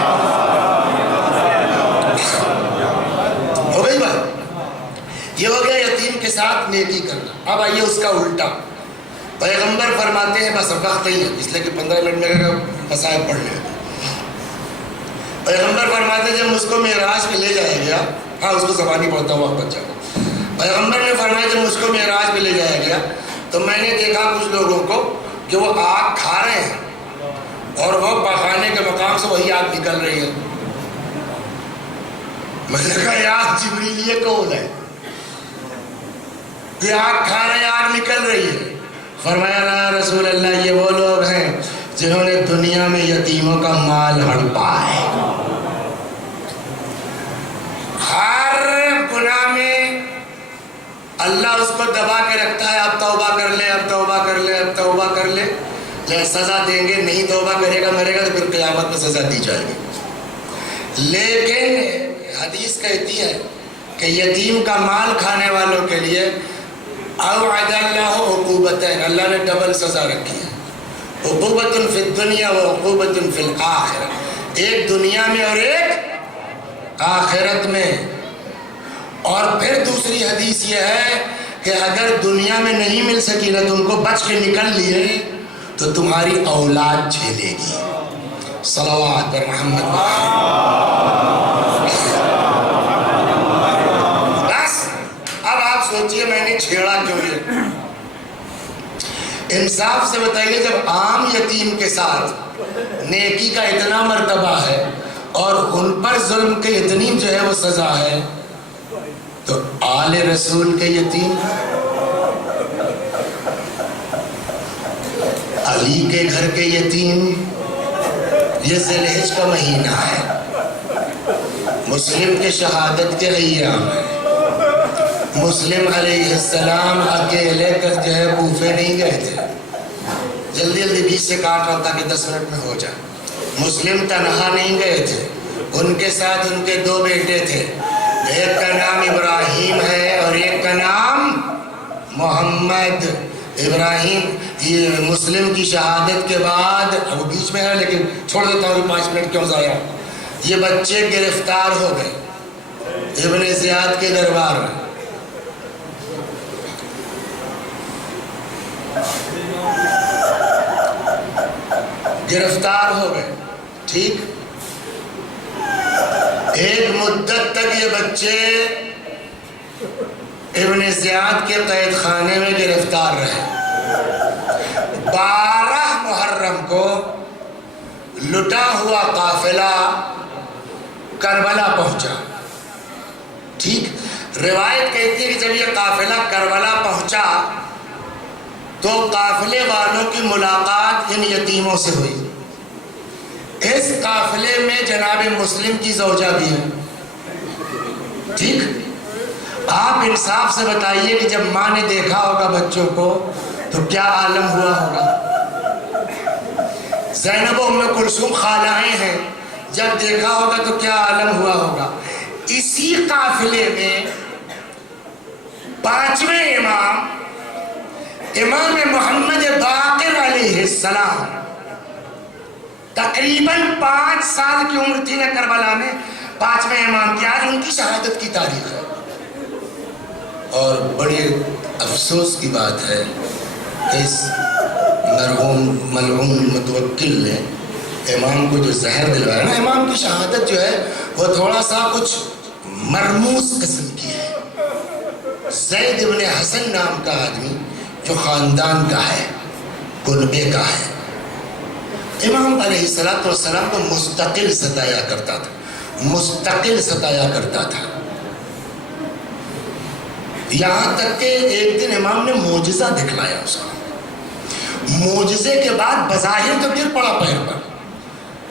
ہو گئی بات. یہ ہو گیا یتیم کے ساتھ نیکی کرنا. اب آئیے اس کا الٹا. پیغمبر فرماتے ہیں, بس وقت نہیں ہے اس لیے کہ 15 منٹ میں مسائل پڑھ لیں. پیغمبر فرماتے ہیں جب مجھ کو معراج پہ لے جایا گیا, ہاں اس کو زبانی پڑھتا ہوں وقت بچہ کو. پیغمبر نے فرمایا جب مجھ کو معراج پہ لے جایا گیا تو میں نے دیکھا کچھ لوگوں کو کہ وہ آگ کھا رہے ہیں اور وہ پخانے کے مقام سے وہی آگ نکل رہی ہے. میں نے کہا یار جبریل یہ کون ہے کہ آگ کھا رہے ہیں آگ نکل رہی ہے؟ فرمایا رسول اللہ یہ وہ لوگ ہیں جنہوں نے دنیا میں یتیموں کا مال ہڑپا ہے. ہر گناہ میں اللہ اس کو دبا کے رکھتا ہے, اب توبہ کر لے, اب توبہ کر لے, اب توبہ کر لے. سزا دیں گے, نہیں توبہ کرے گا مرے گا تو پھر قیامت میں سزا دی جائے گی. لیکن حدیث کہتی ہے کہ یتیم کا مال کھانے والوں کے لیے اوعد اللہ عقوبتین, اللہ نے ڈبل سزا رکھی ہے. عقوبۃ فی الدنیا و عقوبۃ فی الآخرہ, ایک دنیا میں اور ایک آخرت میں. اور پھر دوسری حدیث یہ ہے کہ اگر دنیا میں نہیں مل سکی نا, تم کو بچ کے نکل لیے تو تمہاری اولاد جھیلے گی. صلوات پر محمد. بس اب آپ سوچئے میں نے چھیڑا کیوں یہ؟ انصاف سے بتائیے, جب عام یتیم کے ساتھ نیکی کا اتنا مرتبہ ہے اور ان پر ظلم کے اتنی جو ہے وہ سزا ہے, تو آل رسول کے یتیم, علی کے گھر کے یتیم, یہ ذی الحج کا مہینہ ہے, مسلم کے شہادت کے ایام ہے. مسلم علیہ السلام اکیلے کر جو ہے کوفے نہیں گئے تھے, جلدی جلدی 20 سے کاٹ رہا تھا کہ 10 منٹ میں ہو جائے. مسلم تنہا نہیں گئے تھے, ان کے ساتھ ان کے 2 بیٹے تھے, ایک کا نام ابراہیم ہے اور ایک کا نام محمد. ابراہیم یہ مسلم کی شہادت کے بعد, وہ بیچ میں ہے لیکن چھوڑ دیتا ہوں 5 منٹ کیوں ضائع. یہ بچے گرفتار ہو گئے ابن زیاد کے دربار میں. گرفتار ہو گئے. ٹھیک. ایک مدت تک یہ بچے ابن زیاد کے قید خانے میں گرفتار رہے. 12 محرم کو لٹا ہوا قافلہ کربلا پہنچا. ٹھیک. روایت کہتی ہے کہ جب یہ قافلہ کربلا پہنچا تو قافلے والوں کی ملاقات ان یتیموں سے ہوئی. اس قافلے میں جناب مسلم کی زوجہ بھی ہے. ٹھیک. آپ انصاف سے بتائیے کہ جب ماں نے دیکھا ہوگا بچوں کو تو کیا عالم ہوا ہوگا. زینب و ام کلثوم خالائیں ہیں, جب دیکھا ہوگا تو کیا عالم ہوا ہوگا. اسی قافلے میں 5ویں امام محمد باقر علیہ السلام تقریباً 5 سال کی عمر تھی نا کربلا میں. 5ویں امام کی آج ان کی شہادت کی تاریخ ہے. اور بڑی افسوس کی بات ہے کہ اس مرحوم ملعون متوکل نے امام کو جو زہر دلوایا نا, امام کی شہادت جو ہے وہ تھوڑا سا کچھ مرموز قسم کی ہے. زید ابن حسن نام کا آدمی جو خاندان کا ہے, کنبے کا ہے, امام علیہ السلام کو مستقل ستایا کرتا تھا. یہاں تک کہ ایک دن امام نے معجزہ دکھلایا اس کو. معجزے کے بعد بظاہر تو گر پڑا پیر پر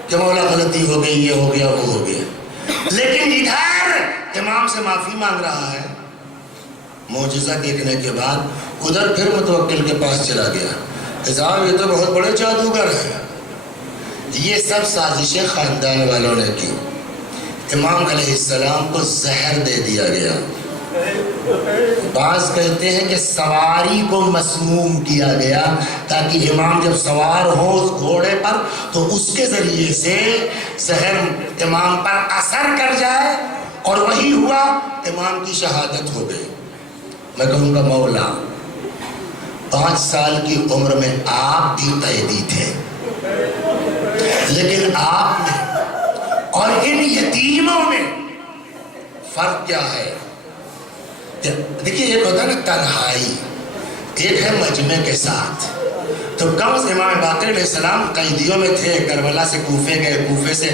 کہ مولا غلطی ہو گئی, یہ ہو گیا, وہ ہو گیا, لیکن ادھر امام سے معافی مانگ رہا ہے. معجزہ دیکھنے کے بعد ادھر پھر متوکل کے پاس چلا گیا کہ صاحب یہ تو بہت بڑے جادوگر ہیں. یہ سب سازشیں خاندان والوں نے کی. امام علیہ السلام کو زہر دے دیا گیا. بعض کہتے ہیں کہ سواری کو مسموم کیا گیا تاکہ امام جب سوار ہو اس گھوڑے پر تو اس کے ذریعے سے زہر امام پر اثر کر جائے, اور وہی ہوا. امام کی شہادت ہو گئی. میں کہوں گا مولا 5 سال کی عمر میں آپ بھی قیدی تھے, لیکن آپ نے اور ان یتیموں میں فرق کیا ہے؟ دیکھیے ایک ہوتا ہے نا تنہائی, ایک ہے مجمع کے ساتھ. تو کم از امام باقر علیہ السلام قیدیوں میں تھے, کربلا سے کوفے گئے, کوفے سے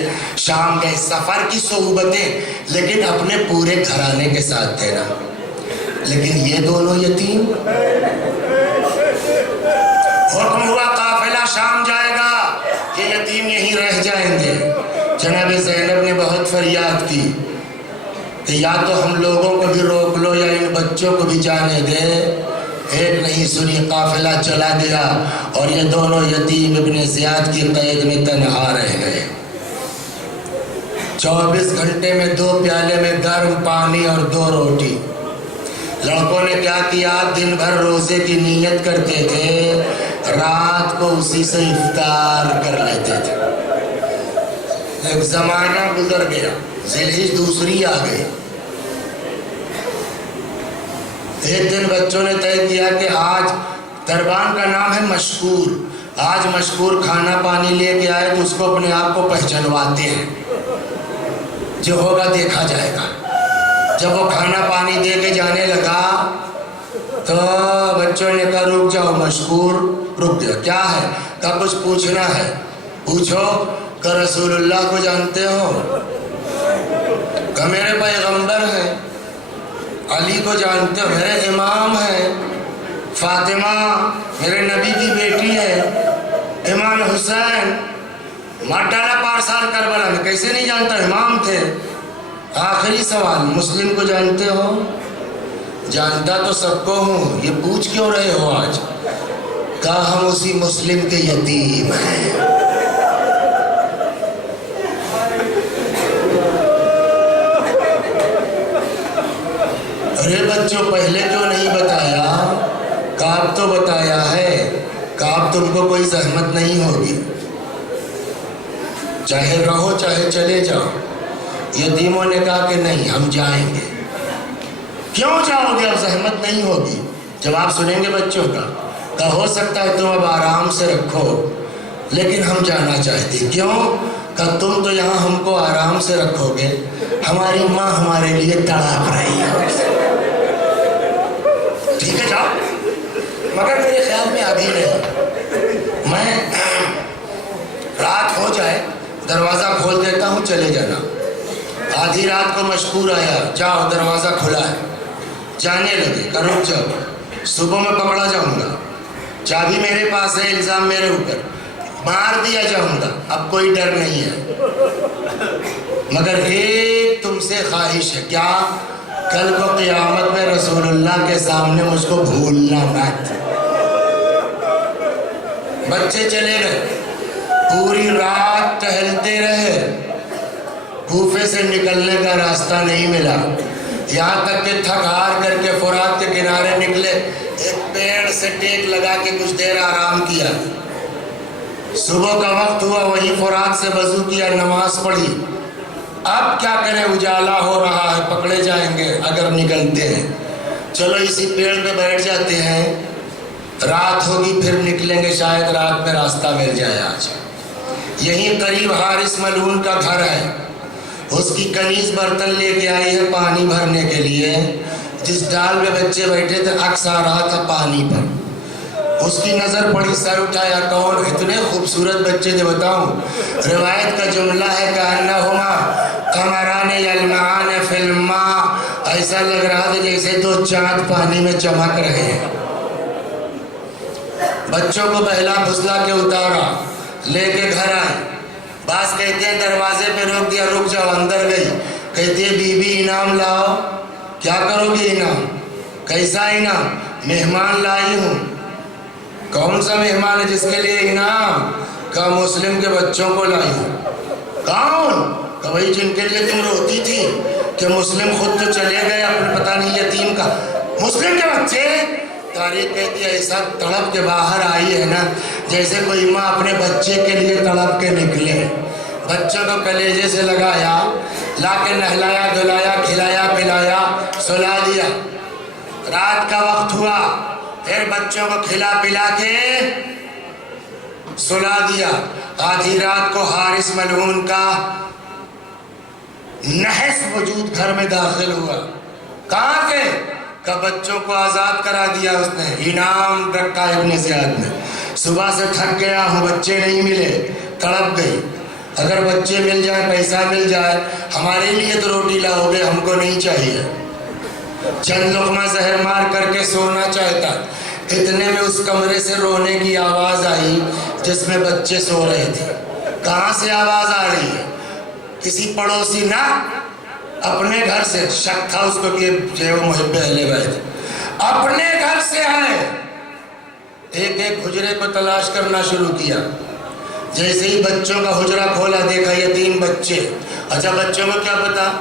شام گئے, سفر کی صعوبتیں, لیکن اپنے پورے گھرانے کے ساتھ تھے نا. لیکن یہ دونوں یتیم. حکم ہوا قافلہ شام جائے گا, یہ یتیم یہیں رہ جائیں گے. جناب زینب نے بہت فریاد کی کہ یا تو ہم لوگوں کو بھی روک لو یا ان بچوں کو بھی جانے دے. ایک نہیں سنی, قافلہ چلا گیا اور یہ دونوں یتیم ابن زیاد کی قید میں تنہا رہ گئے. 24 گھنٹے میں 2 پیالے میں گرم پانی اور 2 روٹی. لڑکوں نے کیا کیا, دن بھر روزے کی نیت کرتے تھے, رات کو اسی سے افطار کر لیتے تھے. ایک زمانہ گزر گیا, ذیلحج دوسری آ گئی. ایک دن بچوں نے طے کیا کہ آج دربان کا نام ہے مشکور, آج مشکور کھانا پانی لے کے آئے تو اس کو اپنے آپ کو پہچانواتے ہیں, جو ہوگا دیکھا جائے گا. جب وہ کھانا پانی دے کے جانے لگا تو بچوں نے کہا رک جاؤ. مشکور رک گیا. کیا ہے؟ کہا کچھ پوچھنا ہے. پوچھو. کہ رسول اللہ کو جانتے ہو؟ کہ میرے پیغمبر ہیں. علی کو جانتے ہو؟ میرے امام ہیں. فاطمہ میرے نبی کی بیٹی ہے. امام حسین مار ڈالا 5 سال کربلا میں, کیسے نہیں جانتا؟ امام تھے. آخری سوال, مسلم کو جانتے ہو؟ جانتا تو سب کو ہوں, یہ پوچھ کیوں رہے ہو آج؟ کہا ہم اسی مسلم کے یتیم ہیں. ارے بچوں پہلے کیوں نہیں بتایا؟ کعب تو بتایا ہے. کعب تم کو کوئی زحمت نہیں ہوگی. چاہے رہو چاہے چلے جاؤ۔ یتیموں نے کہا کہ نہیں، ہم جائیں گے۔ کیوں جاؤ گے؟ اب زحمت نہیں ہوگی۔ جواب سنیں گے بچوں کا، کہ ہو سکتا ہے تم اب آرام سے رکھو لیکن ہم جانا چاہتے۔ کیوں؟ کہ تم تو یہاں ہم کو آرام سے رکھو گے، ہماری ماں ہمارے لیے تڑپ رہی ہے۔ ٹھیک ہے جاؤ، مگر میرے خیال میں ابھی نہیں، میں رات ہو جائے دروازہ کھول دیتا ہوں، چلے جانا۔ آدھی رات کو مشکور آیا، جاؤ دروازہ کھلا ہے، جانے لگے، کہ رک جاؤ، صبح میں پکڑا جاؤں گا، چابی میرے پاس ہے، الزام میرے اوپر، مار دیا جاؤں گا، اب کوئی ڈر نہیں ہے۔ مگر ایک تم سے خواہش ہے، کیا؟ کل کو قیامت میں رسول اللہ کے سامنے مجھ کو بھولنا مت۔ بچے چلے گئے، پوری رات ٹہلتے رہے، کوفے سے نکلنے کا راستہ نہیں ملا، یہاں تک کہ تھک ہار کر کے فرات کے کنارے نکلے، ایک پیڑ سے ٹیک لگا کے کچھ دیر آرام کیا۔ صبح کا وقت ہوا، وہی فرات سے وضو کیا، نماز پڑھی۔ اب کیا کریں، اجالا ہو رہا ہے، پکڑے جائیں گے اگر نکلتے ہیں، چلو اسی پیڑ پہ بیٹھ جاتے ہیں، رات ہوگی پھر نکلیں گے، شاید رات میں راستہ مل جائے۔ آج یہیں قریب حارث ملعون کا گھر ہے، اس کی کنیز برتن لے کے آئی ہے پانی بھرنے کے لیے، جس ڈال میں بچے بیٹھے تھے عکس آ رہا تھا پانی پر، اس کی نظر پڑی، سر اٹھایا، کون؟ اتنے خوبصورت بچے تھے، بتاؤں، روایت کا جملہ ہے کہ انہما قمران یلمعان فی الماء، ایسا لگ رہا تھا جیسے دو چاند پانی میں چمک رہے ہیں۔ بچوں کو بہلا پھسلا کے اتارا، لے کے گھر آئے۔ بعض کہتے ہیں دروازے پہ روک دیا، رک جاؤ، اندر گئی، کہتی ہے بی بی انعام لاؤ۔ کیا کرو گے انعام؟ کیسا انعام؟ مہمان لائی ہوں۔ کون سا مہمان ہے جس کے لیے انعام؟ کہ مسلم کے بچوں کو لائی ہوں۔ کون؟ کہ وہی جن کے لیے تم روتی تھی کہ مسلم خود تو چلے گئے، اپنے پتہ نہیں یتیم کا، مسلم کے بچے۔ تاریخ کہتی ہے ایسا تڑپ کے باہر آئی ہے نا جیسے کوئی ماں اپنے بچے کے لیے تڑپ کے نکلے۔ بچوں کو کلیجے سے لگایا، لا کے نہلایا دھلایا کھلایا پلایا سلا دیا۔ رات کا وقت ہوا، پھر بچوں کو کھلا پلا کے سلا دیا۔ آدھی رات کو حارث ملعون کا نحس وجود گھر میں داخل ہوا۔ کہاں سے؟ کہ بچوں کو آزاد کرا دیا اس نے، انعام رکھا ابن زیاد نے۔ صبح سے تھک گیا ہوں، بچے نہیں ملے، تڑپ گئی، اگر بچے مل جائیں، پیسہ مل جائے، ہمارے لیے تو روٹی لاؤ گے، ہم کو نہیں چاہیے۔ چند لقمہ زہر مار کر کے سونا چاہتا، اتنے میں اس کمرے سے رونے کی آواز آئی جس میں بچے سو رہے تھے۔ کہاں سے آواز آ رہی ہے؟ کسی پڑوسی نہ، اپنے گھر سے۔ شک تھا اس کو کہ جو محب اہل بیت اپنے گھر سے ہے۔ ایک ایک حجرے کو تلاش کرنا شروع کیا، جیسے ہی بچوں کا حجرہ کھولا دیکھا یتیم بچے۔ اچھا بچوں کو کیا پتا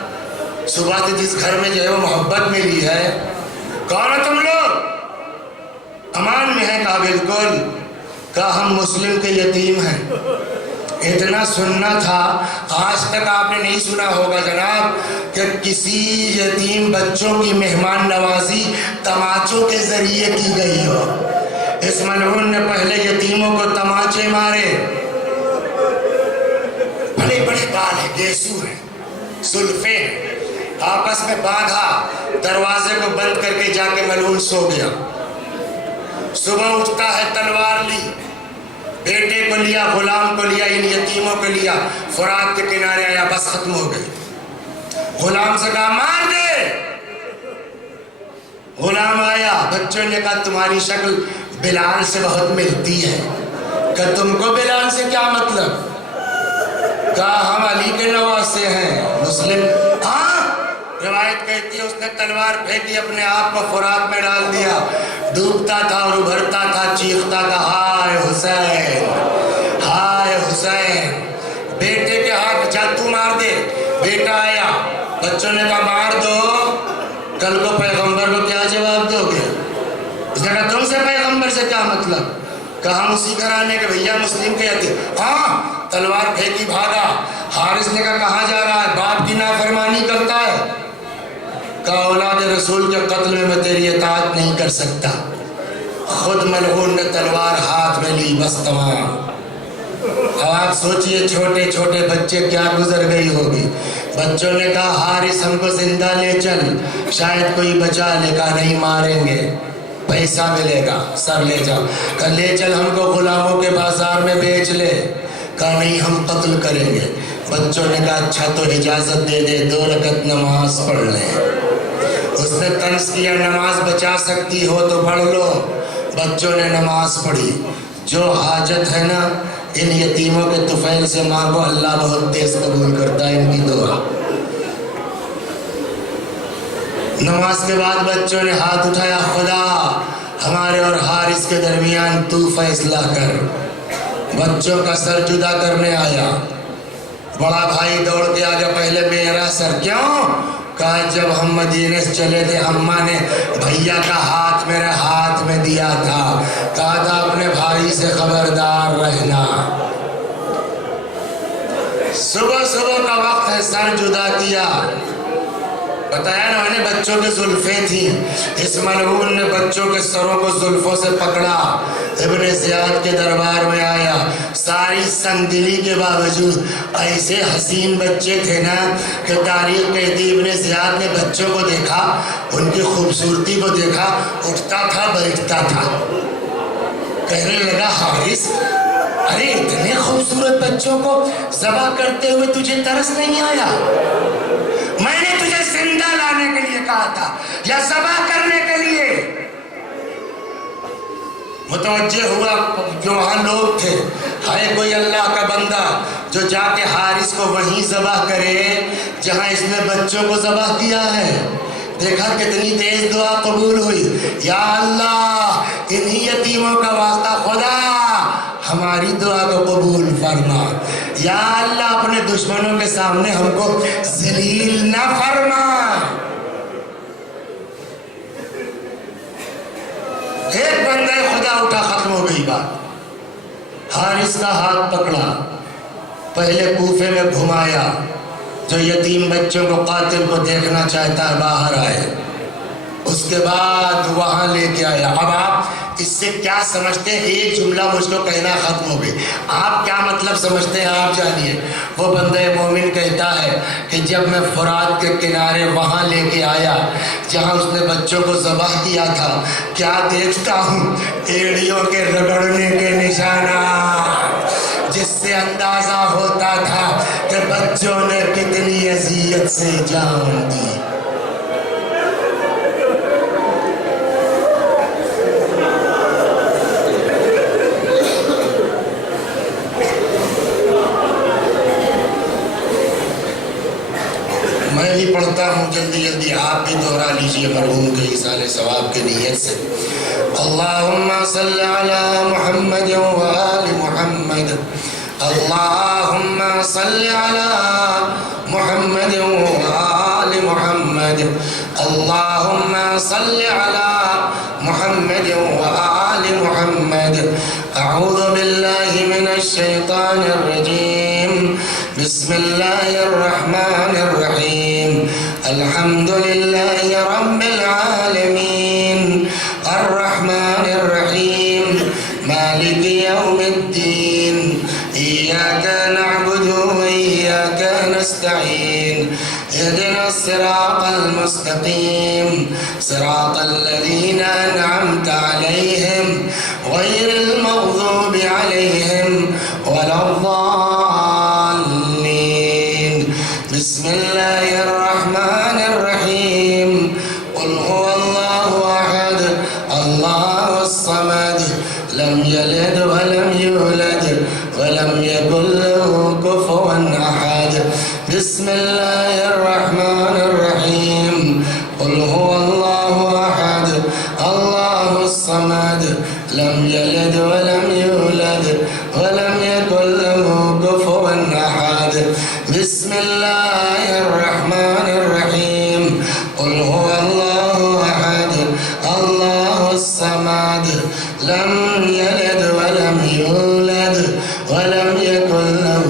صبح سے جس گھر میں جو ہے وہ محبت ملی ہے، کون ہے تم لوگ؟ امان میں ہے؟ کہا بالکل۔ کہا ہم مسلم کے یتیم ہیں۔ اتنا سننا تھا، آج تک آپ نے نہیں سنا ہوگا جناب کہ کسی یتیم بچوں کی مہمان نوازی تماچوں کے ذریعے کی گئی ہو۔ اس ملعون نے پہلے یتیموں کو تماچے مارے، بڑے بڑے بال ہیں، گیسو ہیں، سلفے ہیں، آپس میں باندھا، دروازے کو بند کر کے جا کے ملعون سو گیا۔ صبح اٹھتا ہے، تلوار لی، بیٹے کو لیا، غلام کو لیا، ان یتیموں کو لیا، فرات کے کنارے آیا، بس ختم ہو گئی۔ غلام سے کہا مار دے۔ غلام آیا، بچوں نے کہا تمہاری شکل بلال سے بہت ملتی ہے۔ کہ تم کو بلال سے کیا مطلب؟ کہا ہم علی کے نواسے ہیں، مسلم۔ ہاں، روایت کہتی ہے اس نے تلوار پھینکی، اپنے آپ کو فرات میں ڈال دیا، ڈوبتا تھا اور ابھرتا تھا، چیختا تھا ہائے حسین، ہائے حسین۔ بیٹے کے ہاتھ چل تو مار دے۔ بیٹا آیا، بچوں نے کہا مار دو، کل کو پیغمبر کو کیا جواب دو گے؟ اس نے کہا تم سے پیغمبر سے کیا مطلب؟ کہا ہم اسی گھرانے کے، بھیا مسلم کے یتیم۔ ہاں، تلوار پھینکی بھاگا۔ حارث نے کہا کہاں جا رہا ہے؟ باپ کی نافرمانی کرتا ہے۔ کہا اولاد رسول کے قتل میں تیری اطاعت نہیں کر سکتا۔ خود ملعون نے تلوار ہاتھ میں لی، بس تمام۔ اب آپ سوچئے چھوٹے چھوٹے بچے کیا گزر گئی ہوگی۔ بچوں نے کہا حارث ہم کو زندہ لے چل، شاید کوئی بچا لے۔ کہا نہیں، ماریں گے، پیسہ ملے گا، سر لے جاؤ۔ کہا لے چل ہم کو غلاموں کے بازار میں بیچ لے۔ کہا نہیں، ہم قتل کریں گے۔ بچوں نے کہا اچھا تو اجازت دے دے، 2 رکعت نماز پڑھ لیں۔ اس نے طنز کیا نماز بچا سکتی ہو تو پڑھ لو۔ بچوں نے نماز پڑھی۔ جو حاجت ہے نا ان یتیموں کے طفیل سے مانگو، اللہ بہت تیز قبول کرتا ہے ان کی دعا۔ نماز کے بعد بچوں نے ہاتھ اٹھایا، خدا ہمارے اور حارث کے درمیان تو فیصلہ کر۔ بچوں کا سر جدا کرنے آیا۔ بڑا بھائی دوڑ کے آگے، پہلے میرا سر۔ کیوں؟ کہا جب ہم مدینے سے چلے تھے اماں نے بھیا کا ہاتھ میرے ہاتھ میں دیا تھا، کہا تھا اپنے بھائی سے خبردار رہنا۔ صبح صبح کا وقت ہے، سر جدا کیا۔ بتایا نا میں نے بچوں کی زلفیں تھیں، اس ملعون نے بچوں کے سروں کو زلفوں سے پکڑا۔ ابن زیاد کے دربار میں آیا۔ ساری سنگدلی کے باوجود ایسے حسین بچے تھے نا کہ تاریخ کہتی ابن زیاد نے بچوں کو دیکھا، ان کی خوبصورتی کو دیکھا، اٹھتا تھا بیٹھتا تھا۔ کہنے لگا حارث ارے اتنے خوبصورت بچوں کو ذبح کرتے ہوئے تجھے ترس نہیں آیا؟ میں نے تجھے زندہ لانے کے لیے کہا تھا یا ذبح کرنے کے لیے؟ متوجہ ہوا جو وہاں لوگ تھے، ہے کوئی اللہ کا بندہ جو جا کے حارث کو وہیں ذبح کرے جہاں اس نے بچوں کو ذبح کیا ہے۔ دیکھا کتنی تیز دعا قبول ہوئی، یا اللہ انہی یتیموں کا واسطہ خدا ہماری دعا کو قبول فرما، یا اللہ اپنے دشمنوں کے سامنے ہم کو ذلیل نہ فرما۔ ایک بندہ خدا اٹھا، ختم ہو گئی بات۔ حارث کا ہاتھ پکڑا، پہلے کوفے میں گھمایا، جو یتیم بچوں کو قاتل کو دیکھنا چاہتا ہے باہر آئے، اس کے بعد وہاں لے کے آیا۔ اب آپ اس سے کیا سمجھتے ہیں؟ ایک جملہ مجھ کو کہنا ختم ہو گئی، آپ کیا مطلب سمجھتے ہیں آپ جانیے۔ وہ بندہ مومن کہتا ہے کہ جب میں فرات کے کنارے وہاں لے کے آیا جہاں اس نے بچوں کو ذبح کیا تھا، کیا دیکھتا ہوں؟ ایڑیوں کے رگڑنے کے نشانات، جس سے اندازہ ہوتا تھا کہ بچوں نے کتنی اذیت سے جان دی۔ میں بھی پڑھتا ہوں، جلدی جلدی آپ بھی دہرا لیجئے مرحوم کے ایصال ثواب کی نیت سے۔ اللہم صلی علی محمد و آل محمد، اللہم صلی علی محمد و آل محمد، اللہم صلی علی محمد و آل محمد۔ اعوذ باللہ من الشیطان الرجیم، بسم اللہ الرحمن الرحیم، الحمد للہ رب العالمین، الرحمن الرحیم، مالک یوم الدین، ایاک نعبد و ایاک نستعین، اهدنا الصراط المستقیم، صراط الذین انعمت علیہم غیر المغضوب علیہم ولا الضالین۔ بسم اللہ الرحمن الرحیم، قل هو اللہ احد اللہ الصمد، لم یلد ولم یولد ولم یکن له کفوا احد۔ بسم اللہ الرحمن الرحیم، قل هو اللہ احد اللہ الصمد، لم یلد ولم یولد ولم یکن له کفوا احد۔ بسم اللہ الرحمن الرحیم، قل هو اللہ احد اللہ الصمد، لم یلد ولم یولد ولم یکن له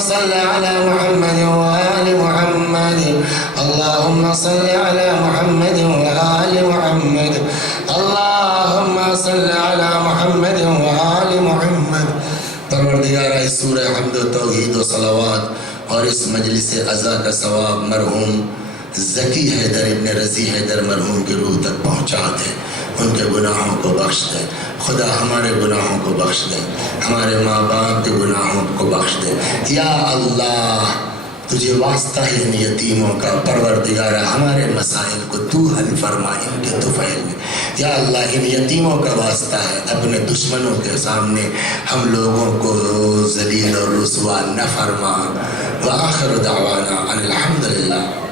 صل على محمد وآل محمد اللهم صل على محمد وآل محمد اللهم صل على محمد وآل محمد. پروردگار اس سورہ حمد و توحید و صلوات اور اس مجلس عزا کا ثواب مرحوم ذکی حیدر ابن رضی حیدر مرحوم کی روح تک پہنچا دے، ان کے گناہوں کو بخش دے. خدا ہمارے گناہوں کو بخش دے، ہمارے ماں باپ کے گناہوں کو بخش دے. یا اللہ تجھے واسطہ ہے ان یتیموں کا، پروردگارہ ہمارے مسائل کو تو حل فرما ان کے طفیل میں. یا اللہ ان یتیموں کا واسطہ ہے، اپنے دشمنوں کے سامنے ہم لوگوں کو ذلیل اور رسوا نہ فرما. وآخر دعوانا ان الحمدللہ.